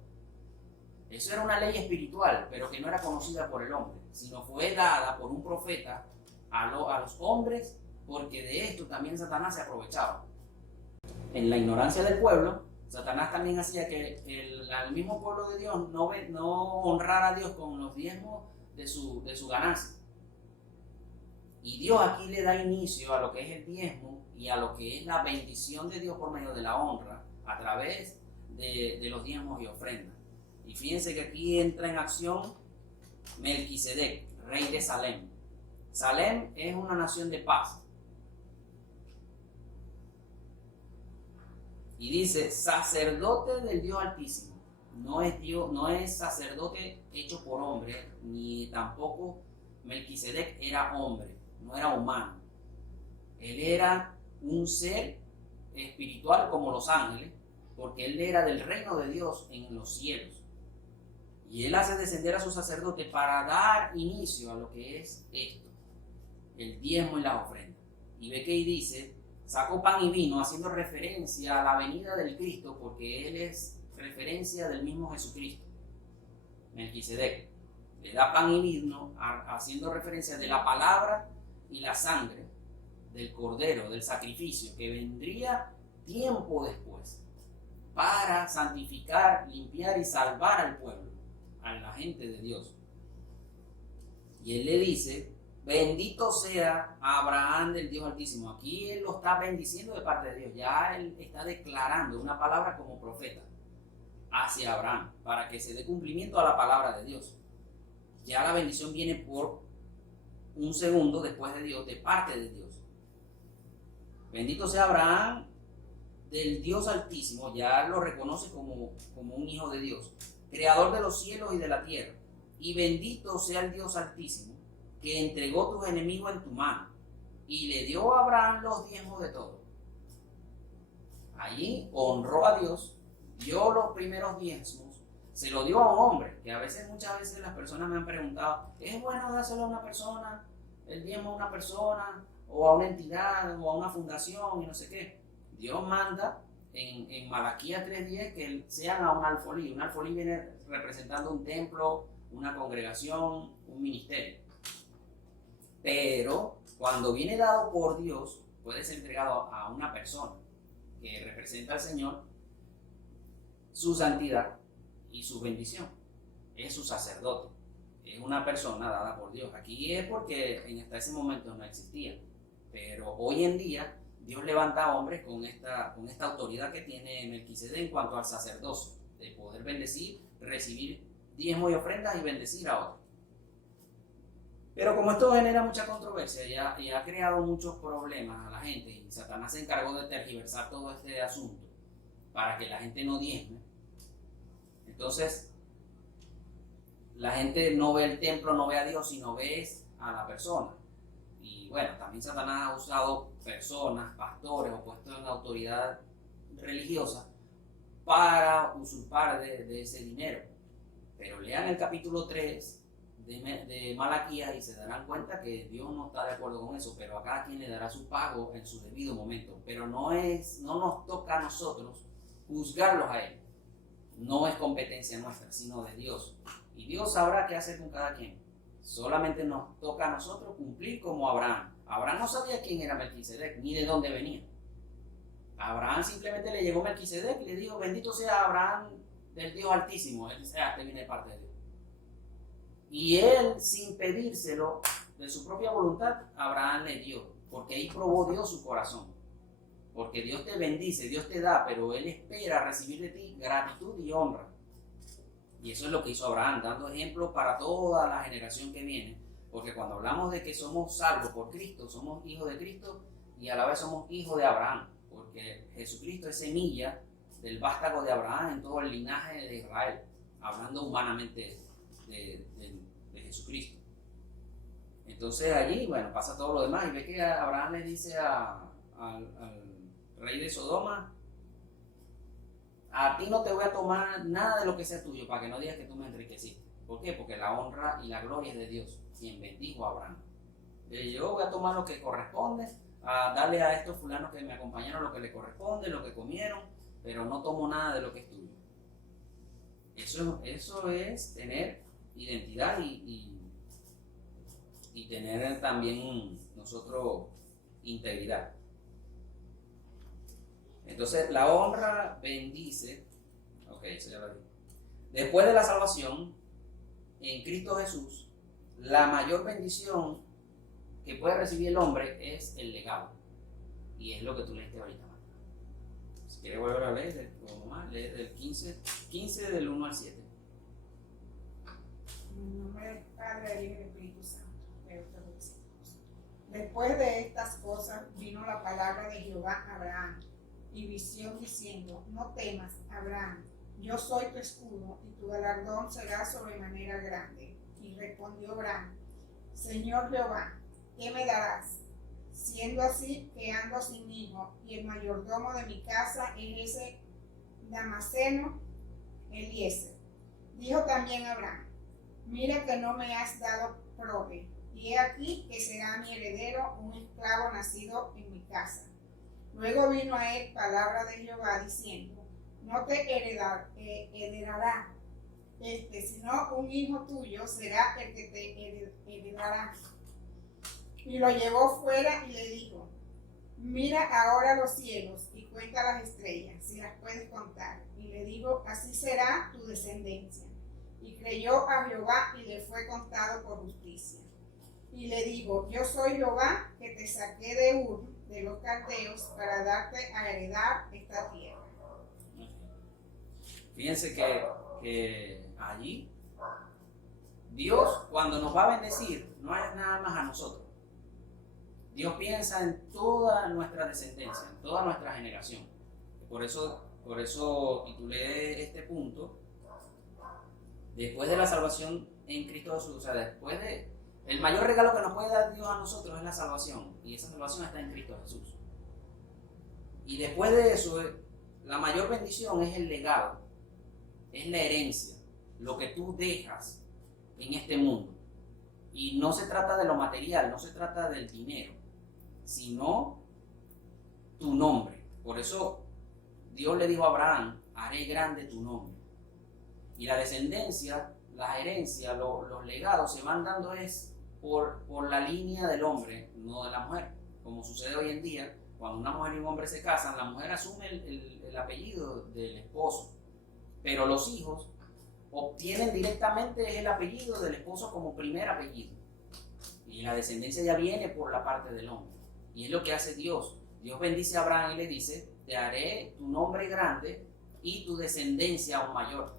Eso era una ley espiritual, pero que no era conocida por el hombre, sino fue dada por un profeta a los hombres, porque de esto también Satanás se aprovechaba. En la ignorancia del pueblo, Satanás también hacía que el mismo pueblo de Dios no honrara a Dios con los diezmos de su ganancia. Y Dios aquí le da inicio a lo que es el diezmo y a lo que es la bendición de Dios por medio de la honra a través de los diezmos y ofrendas. Y fíjense que aquí entra en acción Melquisedec, rey de Salem. Salem es una nación de paz. Y dice: sacerdote del Dios Altísimo. No es sacerdote hecho por hombre, ni tampoco Melquisedec era hombre, no era humano. Él era un ser espiritual como los ángeles, porque él era del reino de Dios en los cielos. Y él hace descender a su sacerdote para dar inicio a lo que es esto, el diezmo y las ofrendas. Y ve que ahí dice: sacó pan y vino, haciendo referencia a la venida del Cristo, porque él es referencia del mismo Jesucristo. Melquisedec le da pan y vino, haciendo referencia de la palabra y la sangre del cordero, del sacrificio que vendría tiempo después para santificar, limpiar y salvar al pueblo, a la gente de Dios. Y él le dice: bendito sea Abraham del Dios Altísimo. Aquí él lo está bendiciendo de parte de Dios. Ya él está declarando una palabra como profeta hacia Abraham, para que se dé cumplimiento a la palabra de Dios. Ya la bendición viene por un segundo después de Dios, de parte de Dios. Bendito sea Abraham del Dios Altísimo, ya lo reconoce como un hijo de Dios, creador de los cielos y de la tierra. Y bendito sea el Dios Altísimo, que entregó tus enemigos en tu mano, y le dio a Abraham los diezmos de todo. Allí honró a Dios, dio los primeros diezmos, se lo dio a un hombre, que muchas veces las personas me han preguntado: ¿es bueno dárselo a una persona el diezmo a una persona o a una entidad o a una fundación y no sé qué. Dios manda en Malaquías 3:10 que sean a un alfolí. Un alfolí viene representando un templo, una congregación, un ministerio. Pero cuando viene dado por Dios, puede ser entregado a una persona que representa al Señor, su santidad y su bendición. Es su sacerdote. Es una persona dada por Dios. Aquí es porque hasta ese momento no existía. Pero hoy en día Dios levanta a hombres con esta autoridad que tiene Melquisedec en cuanto al sacerdocio, de poder bendecir, recibir diezmos y ofrendas y bendecir a otros. Pero como esto genera mucha controversia y ha creado muchos problemas a la gente, y Satanás se encargó de tergiversar todo este asunto para que la gente no diezme, entonces la gente no ve el templo, no ve a Dios, sino ve a la persona. Y bueno, también Satanás ha usado personas, pastores o puestos en autoridad religiosa para usurpar de ese dinero. Pero lean el capítulo 3 de Malaquías y se darán cuenta que Dios no está de acuerdo con eso, pero a cada quien le dará su pago en su debido momento. Pero no nos toca a nosotros juzgarlos a ellos. No es competencia nuestra, sino de Dios. Y Dios sabrá qué hacer con cada quien. Solamente nos toca a nosotros cumplir como Abraham. Abraham no sabía quién era Melquisedec, ni de dónde venía. A Abraham simplemente le llegó Melquisedec y le dijo, bendito sea Abraham del Dios Altísimo. Él dice, este viene de parte de Dios. Y él, sin pedírselo, de su propia voluntad, Abraham le dio. Porque ahí probó Dios su corazón. Porque Dios te bendice, Dios te da, pero Él espera recibir de ti gratitud y honra. Y eso es lo que hizo Abraham, dando ejemplo para toda la generación que viene. Porque cuando hablamos de que somos salvos por Cristo, somos hijos de Cristo y a la vez somos hijos de Abraham. Porque Jesucristo es semilla del vástago de Abraham en todo el linaje de Israel, hablando humanamente de Jesucristo. Entonces allí, bueno, pasa todo lo demás y ve que Abraham le dice al rey de Sodoma, a ti no te voy a tomar nada de lo que sea tuyo para que no digas que tú me enriqueciste. ¿Por qué? Porque la honra y la gloria es de Dios, quien bendijo a Abraham. Yo voy a tomar lo que corresponde, a darle a estos fulanos que me acompañaron lo que le corresponde, lo que comieron, pero no tomo nada de lo que es tuyo. Eso es tener identidad y tener también nosotros integridad. Entonces la honra bendice, eso ya lo dije. Después de la salvación, en Cristo Jesús, la mayor bendición que puede recibir el hombre es el legado. Y es lo que tú leíste ahorita. Si quieres volver a leer, lee del 15 del 1 al 7. En nombre del Padre, del Hijo y del Espíritu Santo. Después de estas cosas vino la palabra de Jehová a Abraham y visión diciendo, no temas, Abraham, yo soy tu escudo y tu galardón será sobremanera grande. Y respondió Abraham, Señor Jehová, ¿qué me darás? Siendo así que ando sin hijo y el mayordomo de mi casa es ese Damaseno Eliezer. Dijo también Abraham, mira que no me has dado prole, y he aquí que será mi heredero un esclavo nacido en mi casa. Luego vino a él palabra de Jehová diciendo, no te heredará sino un hijo tuyo será el que te heredará. Y lo llevó fuera y le dijo, mira ahora los cielos y cuenta las estrellas, si las puedes contar. Y le dijo, así será tu descendencia. Y creyó a Jehová y le fue contado por justicia. Y le dijo, yo soy Jehová que te saqué de Ur, de los caldeos, para darte a heredar esta tierra. Fíjense que allí Dios, cuando nos va a bendecir, no es nada más a nosotros. Dios piensa en toda nuestra descendencia, en toda nuestra generación. Por eso titulé este punto, después de la salvación en Cristo Jesús, o sea, después de... El mayor regalo que nos puede dar Dios a nosotros es la salvación, y esa salvación está en Cristo Jesús. Y después de eso, la mayor bendición es el legado, es la herencia, lo que tú dejas en este mundo. Y no se trata de lo material, no se trata del dinero, sino tu nombre. Por eso Dios le dijo a Abraham, haré grande tu nombre. Y la descendencia, las herencias, los legados se van dando es por la línea del hombre, no de la mujer. Como sucede hoy en día, cuando una mujer y un hombre se casan, la mujer asume el apellido del esposo, pero los hijos obtienen directamente el apellido del esposo como primer apellido. Y la descendencia ya viene por la parte del hombre. Y es lo que hace Dios. Dios bendice a Abraham y le dice, te haré tu nombre grande y tu descendencia aún mayor.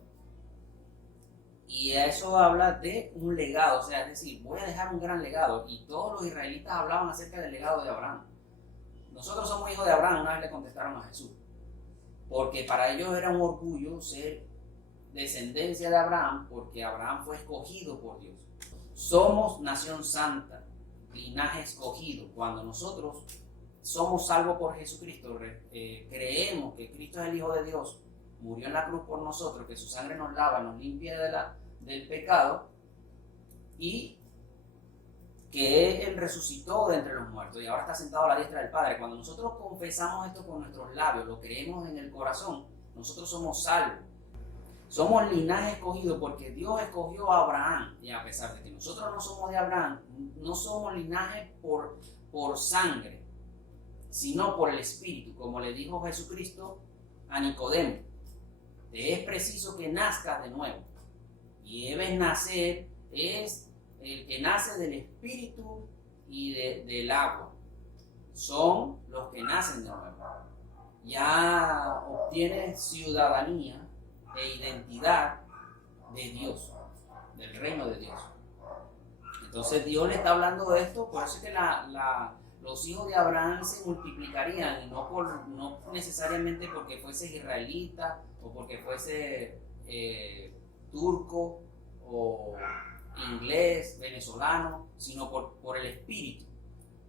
Y eso habla de un legado, o sea, es decir, voy a dejar un gran legado. Y todos los israelitas hablaban acerca del legado de Abraham. Nosotros somos hijos de Abraham, una vez le contestaron a Jesús. Porque para ellos era un orgullo ser descendencia de Abraham, porque Abraham fue escogido por Dios. Somos nación santa, linaje escogido. Cuando nosotros somos salvos por Jesucristo, creemos que Cristo es el Hijo de Dios, murió en la cruz por nosotros, que su sangre nos lava, nos limpia del pecado, y que Él resucitó de entre los muertos y ahora está sentado a la diestra del Padre. Cuando nosotros confesamos esto con nuestros labios, lo creemos en el corazón, nosotros somos salvos. Somos linaje escogido porque Dios escogió a Abraham, y a pesar de que nosotros no somos de Abraham, no somos linaje por sangre, sino por el Espíritu, como le dijo Jesucristo a Nicodemo. Te es preciso que nazcas de nuevo. Y debes nacer, es el que nace del Espíritu y del agua. Son los que nacen de nuevo. Ya obtienes ciudadanía e identidad de Dios, del reino de Dios. Entonces Dios le está hablando de esto, por eso es que los hijos de Abraham se multiplicarían, y no necesariamente porque fuese israelita o porque fuese turco o inglés, venezolano, sino por el Espíritu.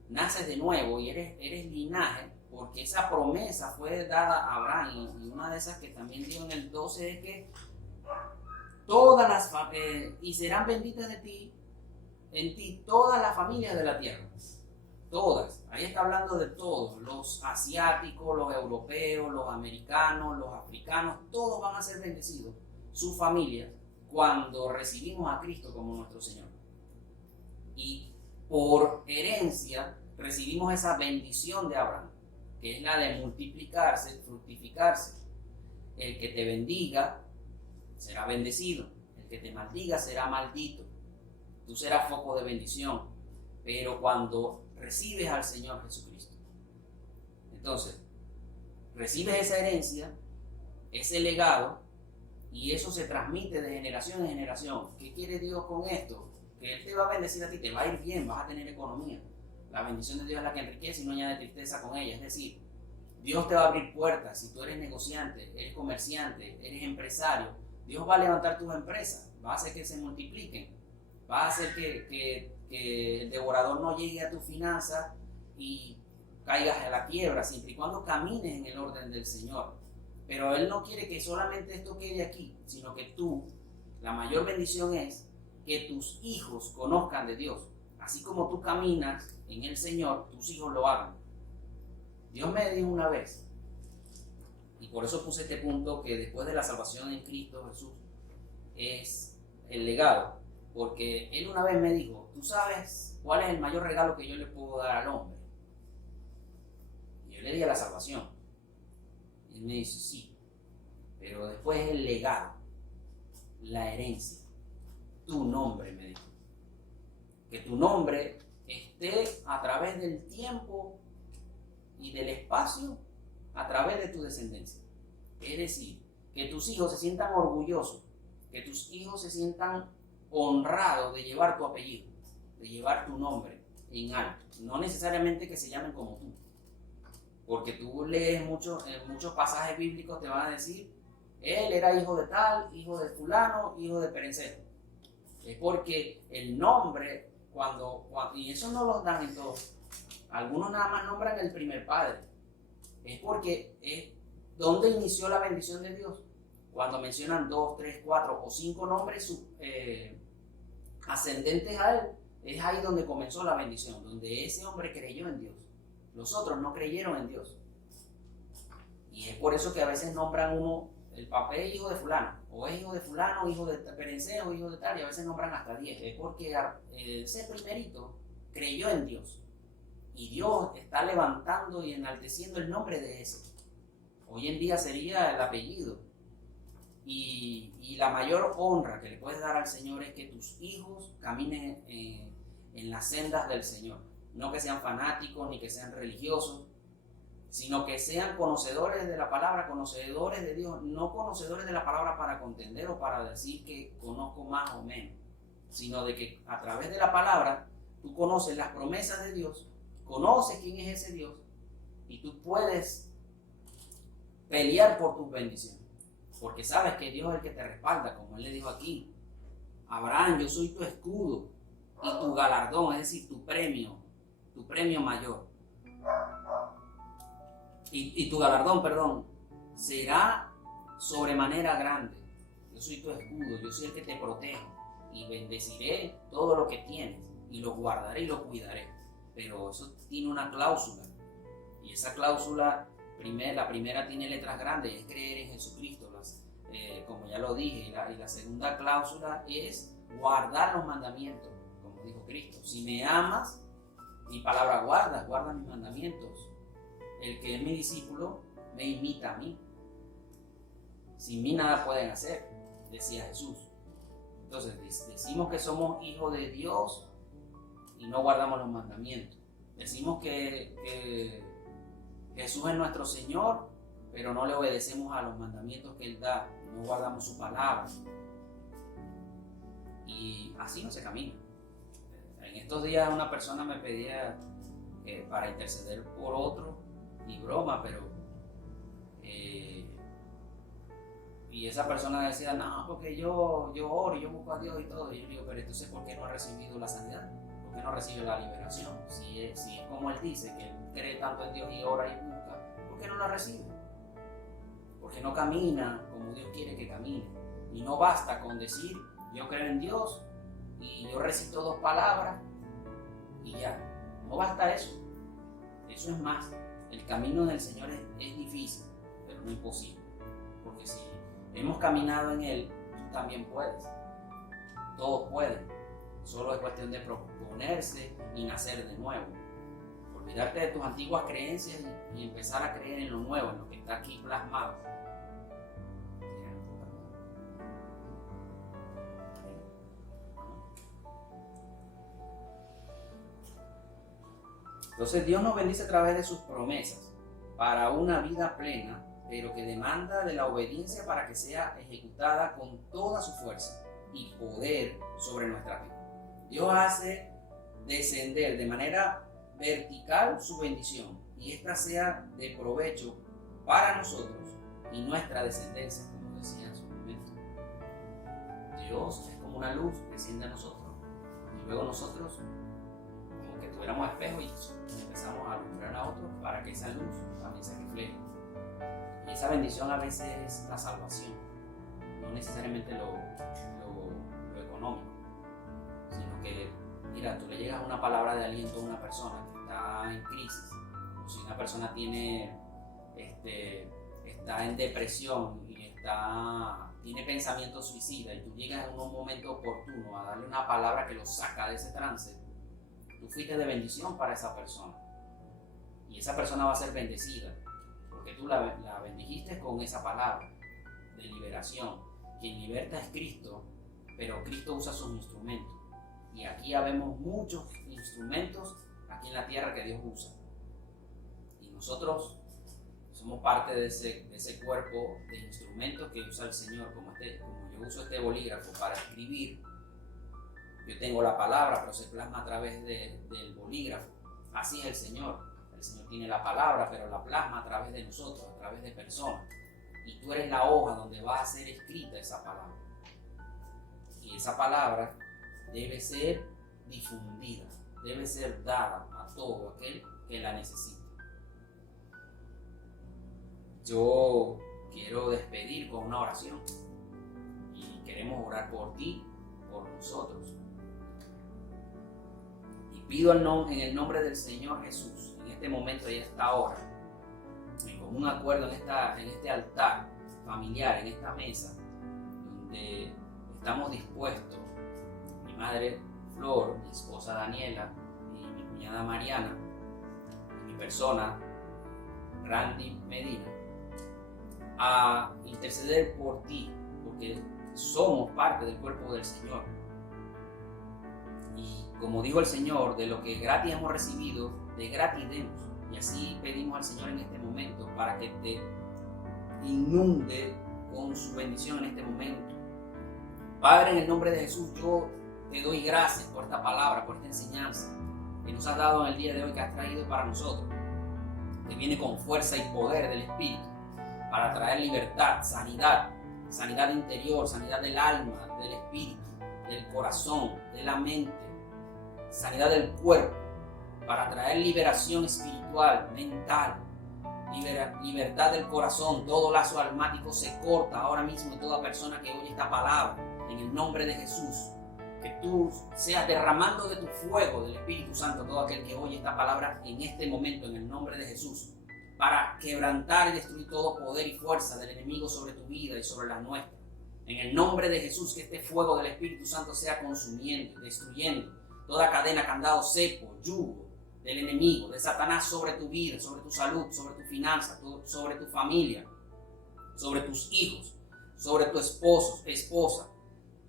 Naces de nuevo y eres linaje, porque esa promesa fue dada a Abraham, y una de esas que también dio en el 12 es que todas las y serán benditas en ti todas las familias de la tierra. Todas, ahí está hablando de todos, los asiáticos, los europeos, los americanos, los africanos, todos van a ser bendecidos, sus familias, cuando recibimos a Cristo como nuestro Señor. Y por herencia recibimos esa bendición de Abraham, que es la de multiplicarse, fructificarse. El que te bendiga será bendecido, el que te maldiga será maldito. Tú serás foco de bendición, pero cuando recibes al Señor Jesucristo, entonces recibes esa herencia, ese legado, y eso se transmite de generación en generación. ¿Qué quiere Dios con esto? Que Él te va a bendecir a ti, te va a ir bien, vas a tener economía. La bendición de Dios es la que enriquece y no añade tristeza con ella. Es decir, Dios te va a abrir puertas. Si tú eres negociante, eres comerciante, eres empresario, Dios va a levantar tus empresas, va a hacer que se multipliquen, va a hacer que el devorador no llegue a tu finanza y caigas a la quiebra, siempre y cuando camines en el orden del Señor. Pero Él no quiere que solamente esto quede aquí, sino que tú, la mayor bendición es que tus hijos conozcan de Dios. Así como tú caminas en el Señor, tus hijos lo hagan. Dios me dijo una vez, y por eso puse este punto, que después de la salvación en Cristo Jesús es el legado, porque Él una vez me dijo, ¿tú sabes cuál es el mayor regalo que yo le puedo dar al hombre? Y yo le di a la salvación. Y Él me dice, sí, pero después es el legado, la herencia, tu nombre, me dijo. Que tu nombre esté a través del tiempo y del espacio, a través de tu descendencia. Es decir, que tus hijos se sientan orgullosos, que tus hijos se sientan honrados de llevar tu apellido, de llevar tu nombre en alto. No necesariamente que se llamen como tú, porque tú lees en muchos pasajes bíblicos te van a decir, él era hijo de tal, hijo de fulano, hijo de perencero. Es porque el nombre, y eso no lo dan en todos, algunos nada más nombran el primer padre. Es porque es donde inició la bendición de Dios. Cuando mencionan 2, 3, 4 o 5 nombres ascendentes a Él, es ahí donde comenzó la bendición, donde ese hombre creyó en Dios. Los otros no creyeron en Dios. Y es por eso que a veces nombran uno, el papá es hijo de fulano, o es hijo de fulano, hijo de perenceo, hijo de tal, y a veces nombran hasta 10. Es porque ese primerito creyó en Dios. Y Dios está levantando y enalteciendo el nombre de ese. Hoy en día sería el apellido. Y la mayor honra que le puedes dar al Señor es que tus hijos caminen en las sendas del Señor. No que sean fanáticos ni que sean religiosos, sino que sean conocedores de la palabra, conocedores de Dios, no conocedores de la palabra para contender o para decir que conozco más o menos, sino de que a través de la palabra tú conoces las promesas de Dios, conoces quién es ese Dios y tú puedes pelear por tus bendiciones, porque sabes que Dios es el que te respalda, como Él le dijo aquí. Abraham, yo soy tu escudo y tu galardón, es decir, tu premio mayor. Y tu galardón, perdón, será sobremanera grande. Yo soy tu escudo, yo soy el que te protejo y bendeciré todo lo que tienes y lo guardaré y lo cuidaré. Pero eso tiene una cláusula, y esa cláusula, la primera tiene letras grandes, es creer en Jesucristo, como ya lo dije, y la segunda cláusula es guardar los mandamientos, como dijo Cristo. Si me amas, mi palabra guarda mis mandamientos. El que es mi discípulo me imita a mí. Sin mí nada pueden hacer, decía Jesús. Entonces decimos que somos hijos de Dios y no guardamos los mandamientos. Decimos que Jesús es nuestro Señor, pero no le obedecemos a los mandamientos que Él da, no guardamos su palabra. Y así no se camina. En estos días una persona me pedía para interceder por otro, y broma, pero y esa persona decía, no, porque yo oro y yo busco a Dios y todo. Y yo digo, pero entonces ¿por qué no ha recibido la sanidad? ¿Por qué no recibe la liberación? Si es como Él dice, que Él cree tanto en Dios y ora y busca, ¿por qué no la recibe? Porque no camina como Dios quiere que camine. Y no basta con decir, yo creo en Dios y yo recito 2 palabras y ya. No basta eso. Eso es más. El camino del Señor es difícil, pero no imposible. Porque si hemos caminado en Él, tú también puedes. Todos pueden. Solo es cuestión de proponerse y nacer de nuevo. Olvidarte de tus antiguas creencias y empezar a creer en lo nuevo, en lo que está aquí plasmado. Entonces Dios nos bendice a través de sus promesas para una vida plena, pero que demanda de la obediencia para que sea ejecutada con toda su fuerza y poder sobre nuestra vida. Dios hace descender de manera vertical su bendición y esta sea de provecho para nosotros y nuestra descendencia, como decía en su momento. Dios es como una luz que desciende a nosotros y luego nosotros como que tuviéramos espejo y empezamos a alumbrar a otros para que esa luz también se refleje. Y esa bendición a veces es la salvación, no necesariamente lo económico, sino que, mira, tú le llegas una palabra de aliento a una persona que está en crisis, o si una persona está en depresión y tiene pensamientos suicidas y tú llegas en un momento oportuno a darle una palabra que lo saca de ese trance, tú fuiste de bendición para esa persona y esa persona va a ser bendecida porque tú la bendijiste con esa palabra de liberación. Quien liberta es Cristo, pero Cristo usa sus instrumentos y aquí ya vemos muchos instrumentos aquí en la tierra que Dios usa y nosotros somos parte de ese cuerpo de instrumentos que usa el Señor, como yo uso este bolígrafo para escribir. Yo tengo la palabra, pero se plasma a través del bolígrafo. Así es el Señor. El Señor tiene la palabra, pero la plasma a través de nosotros, a través de personas. Y tú eres la hoja donde va a ser escrita esa palabra. Y esa palabra debe ser difundida, debe ser dada a todo aquel que la necesite. Yo quiero despedir con una oración y queremos orar por ti, por nosotros. Pido en el nombre del Señor Jesús, en este momento y esta hora, en común acuerdo en este altar familiar, en esta mesa, donde estamos dispuestos, mi madre Flor, mi esposa Daniela y mi cuñada Mariana, y mi persona, Randy Medina, a interceder por ti, porque somos parte del cuerpo del Señor. Y como dijo el Señor, de lo que gratis hemos recibido, de gratis demos. Y así pedimos al Señor en este momento para que te inunde con su bendición en este momento. Padre, en el nombre de Jesús, yo te doy gracias por esta palabra, por esta enseñanza que nos has dado en el día de hoy, que has traído para nosotros, que viene con fuerza y poder del Espíritu para traer libertad, sanidad interior, sanidad del alma, del espíritu, del corazón, de la mente, sanidad del cuerpo, para traer liberación espiritual, mental, libertad del corazón. Todo lazo almático se corta ahora mismo en toda persona que oye esta palabra, en el nombre de Jesús. Que tú seas derramando de tu fuego del Espíritu Santo todo aquel que oye esta palabra en este momento, en el nombre de Jesús, para quebrantar y destruir todo poder y fuerza del enemigo sobre tu vida y sobre la nuestra. En el nombre de Jesús, que este fuego del Espíritu Santo sea consumiendo, destruyendo toda cadena, candado, cepo, yugo del enemigo, de Satanás sobre tu vida, sobre tu salud, sobre tu finanza, sobre tu familia, sobre tus hijos, sobre tu esposo, esposa,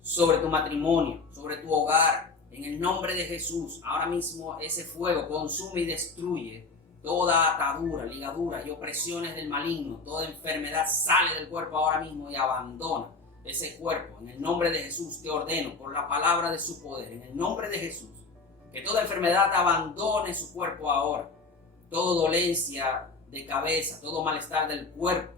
sobre tu matrimonio, sobre tu hogar. En el nombre de Jesús, ahora mismo ese fuego consume y destruye toda atadura, ligadura y opresiones del maligno. Toda enfermedad sale del cuerpo ahora mismo y abandona ese cuerpo. En el nombre de Jesús te ordeno, por la palabra de su poder, en el nombre de Jesús, que toda enfermedad abandone su cuerpo ahora. Toda dolencia de cabeza, todo malestar del cuerpo,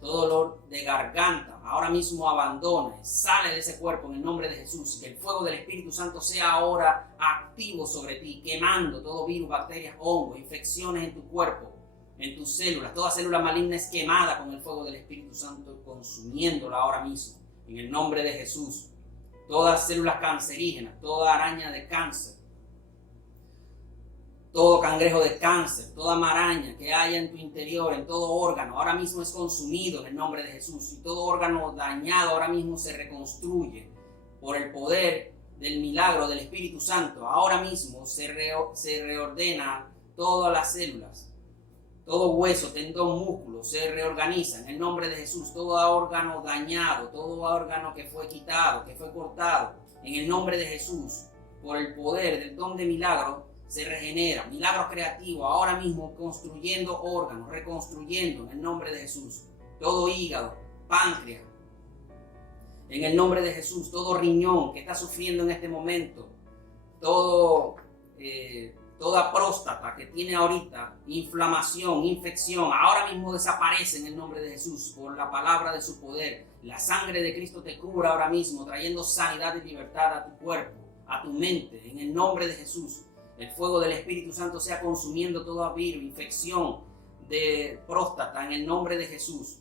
todo dolor de garganta, ahora mismo abandone, sale de ese cuerpo en el nombre de Jesús. Y que el fuego del Espíritu Santo sea ahora activo sobre ti, quemando todo virus, bacterias, hongos, infecciones en tu cuerpo, en tus células. Toda célula maligna es quemada con el fuego del Espíritu Santo, consumiéndola ahora mismo, en el nombre de Jesús. Todas células cancerígenas, toda araña de cáncer, todo cangrejo de cáncer, toda maraña que haya en tu interior, en todo órgano, ahora mismo es consumido en el nombre de Jesús. Y todo órgano dañado ahora mismo se reconstruye por el poder del milagro del Espíritu Santo. Ahora mismo se reordena todas las células, todo hueso, tendón, músculo, se reorganiza en el nombre de Jesús. Todo órgano dañado, todo órgano que fue quitado, que fue cortado, en el nombre de Jesús, por el poder del don de milagro, se regenera, milagros creativos, ahora mismo construyendo órganos, reconstruyendo en el nombre de Jesús. Todo hígado, páncreas, en el nombre de Jesús. Todo riñón que está sufriendo en este momento, toda próstata que tiene ahorita inflamación, infección, ahora mismo desaparece en el nombre de Jesús por la palabra de su poder. La sangre de Cristo te cubra ahora mismo, trayendo sanidad y libertad a tu cuerpo, a tu mente, en el nombre de Jesús. El fuego del Espíritu Santo sea consumiendo todo virus, infección de próstata en el nombre de Jesús.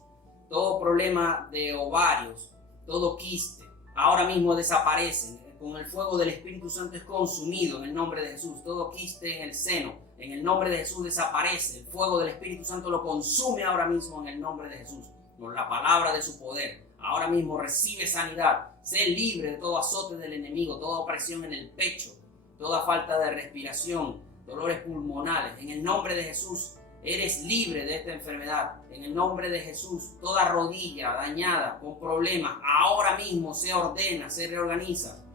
Todo problema de ovarios, todo quiste, ahora mismo desaparecen. Con el fuego del Espíritu Santo es consumido en el nombre de Jesús. Todo quiste en el seno, en el nombre de Jesús desaparece. El fuego del Espíritu Santo lo consume ahora mismo en el nombre de Jesús. Por la palabra de su poder. Ahora mismo recibe sanidad. Sé libre de todo azote del enemigo, toda opresión en el pecho, toda falta de respiración, dolores pulmonares. En el nombre de Jesús, eres libre de esta enfermedad. En el nombre de Jesús, toda rodilla dañada, con problemas, ahora mismo se ordena, se reorganiza.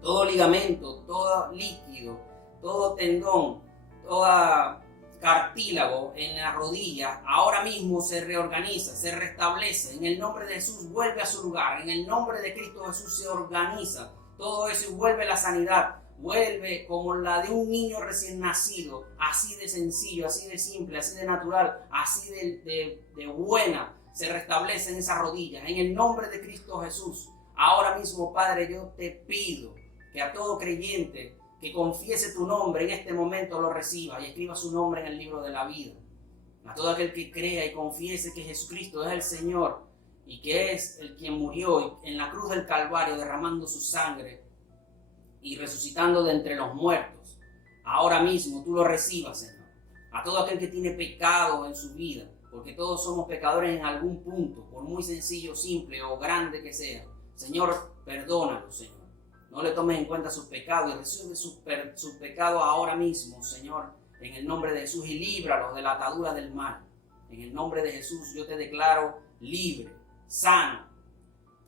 Todo ligamento, todo líquido, todo tendón, toda cartílago en la rodilla, ahora mismo se reorganiza, se restablece. En el nombre de Jesús, vuelve a su lugar. En el nombre de Cristo Jesús se organiza todo eso y vuelve la sanidad. Vuelve como la de un niño recién nacido, así de sencillo, así de simple, así de natural, así de buena, se restablece en esas rodillas. En el nombre de Cristo Jesús, ahora mismo, Padre, yo te pido que a todo creyente que confiese tu nombre en este momento lo reciba y escriba su nombre en el libro de la vida. A todo aquel que crea y confiese que Jesucristo es el Señor y que es el quien murió en la cruz del Calvario derramando su sangre y resucitando de entre los muertos, ahora mismo tú lo recibas, Señor. A todo aquel que tiene pecado en su vida, porque todos somos pecadores en algún punto, por muy sencillo, simple o grande que sea. Señor, perdónalo, Señor. No le tomes en cuenta sus pecados y recibe sus pecados ahora mismo, Señor, en el nombre de Jesús, y líbralos de la atadura del mal. En el nombre de Jesús yo te declaro libre, sano,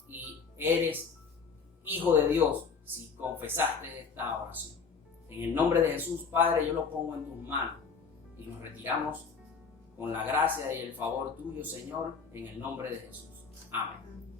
y eres hijo de Dios si confesaste esta oración. En el nombre de Jesús, Padre, yo lo pongo en tus manos y nos retiramos con la gracia y el favor tuyo, Señor, en el nombre de Jesús. Amén.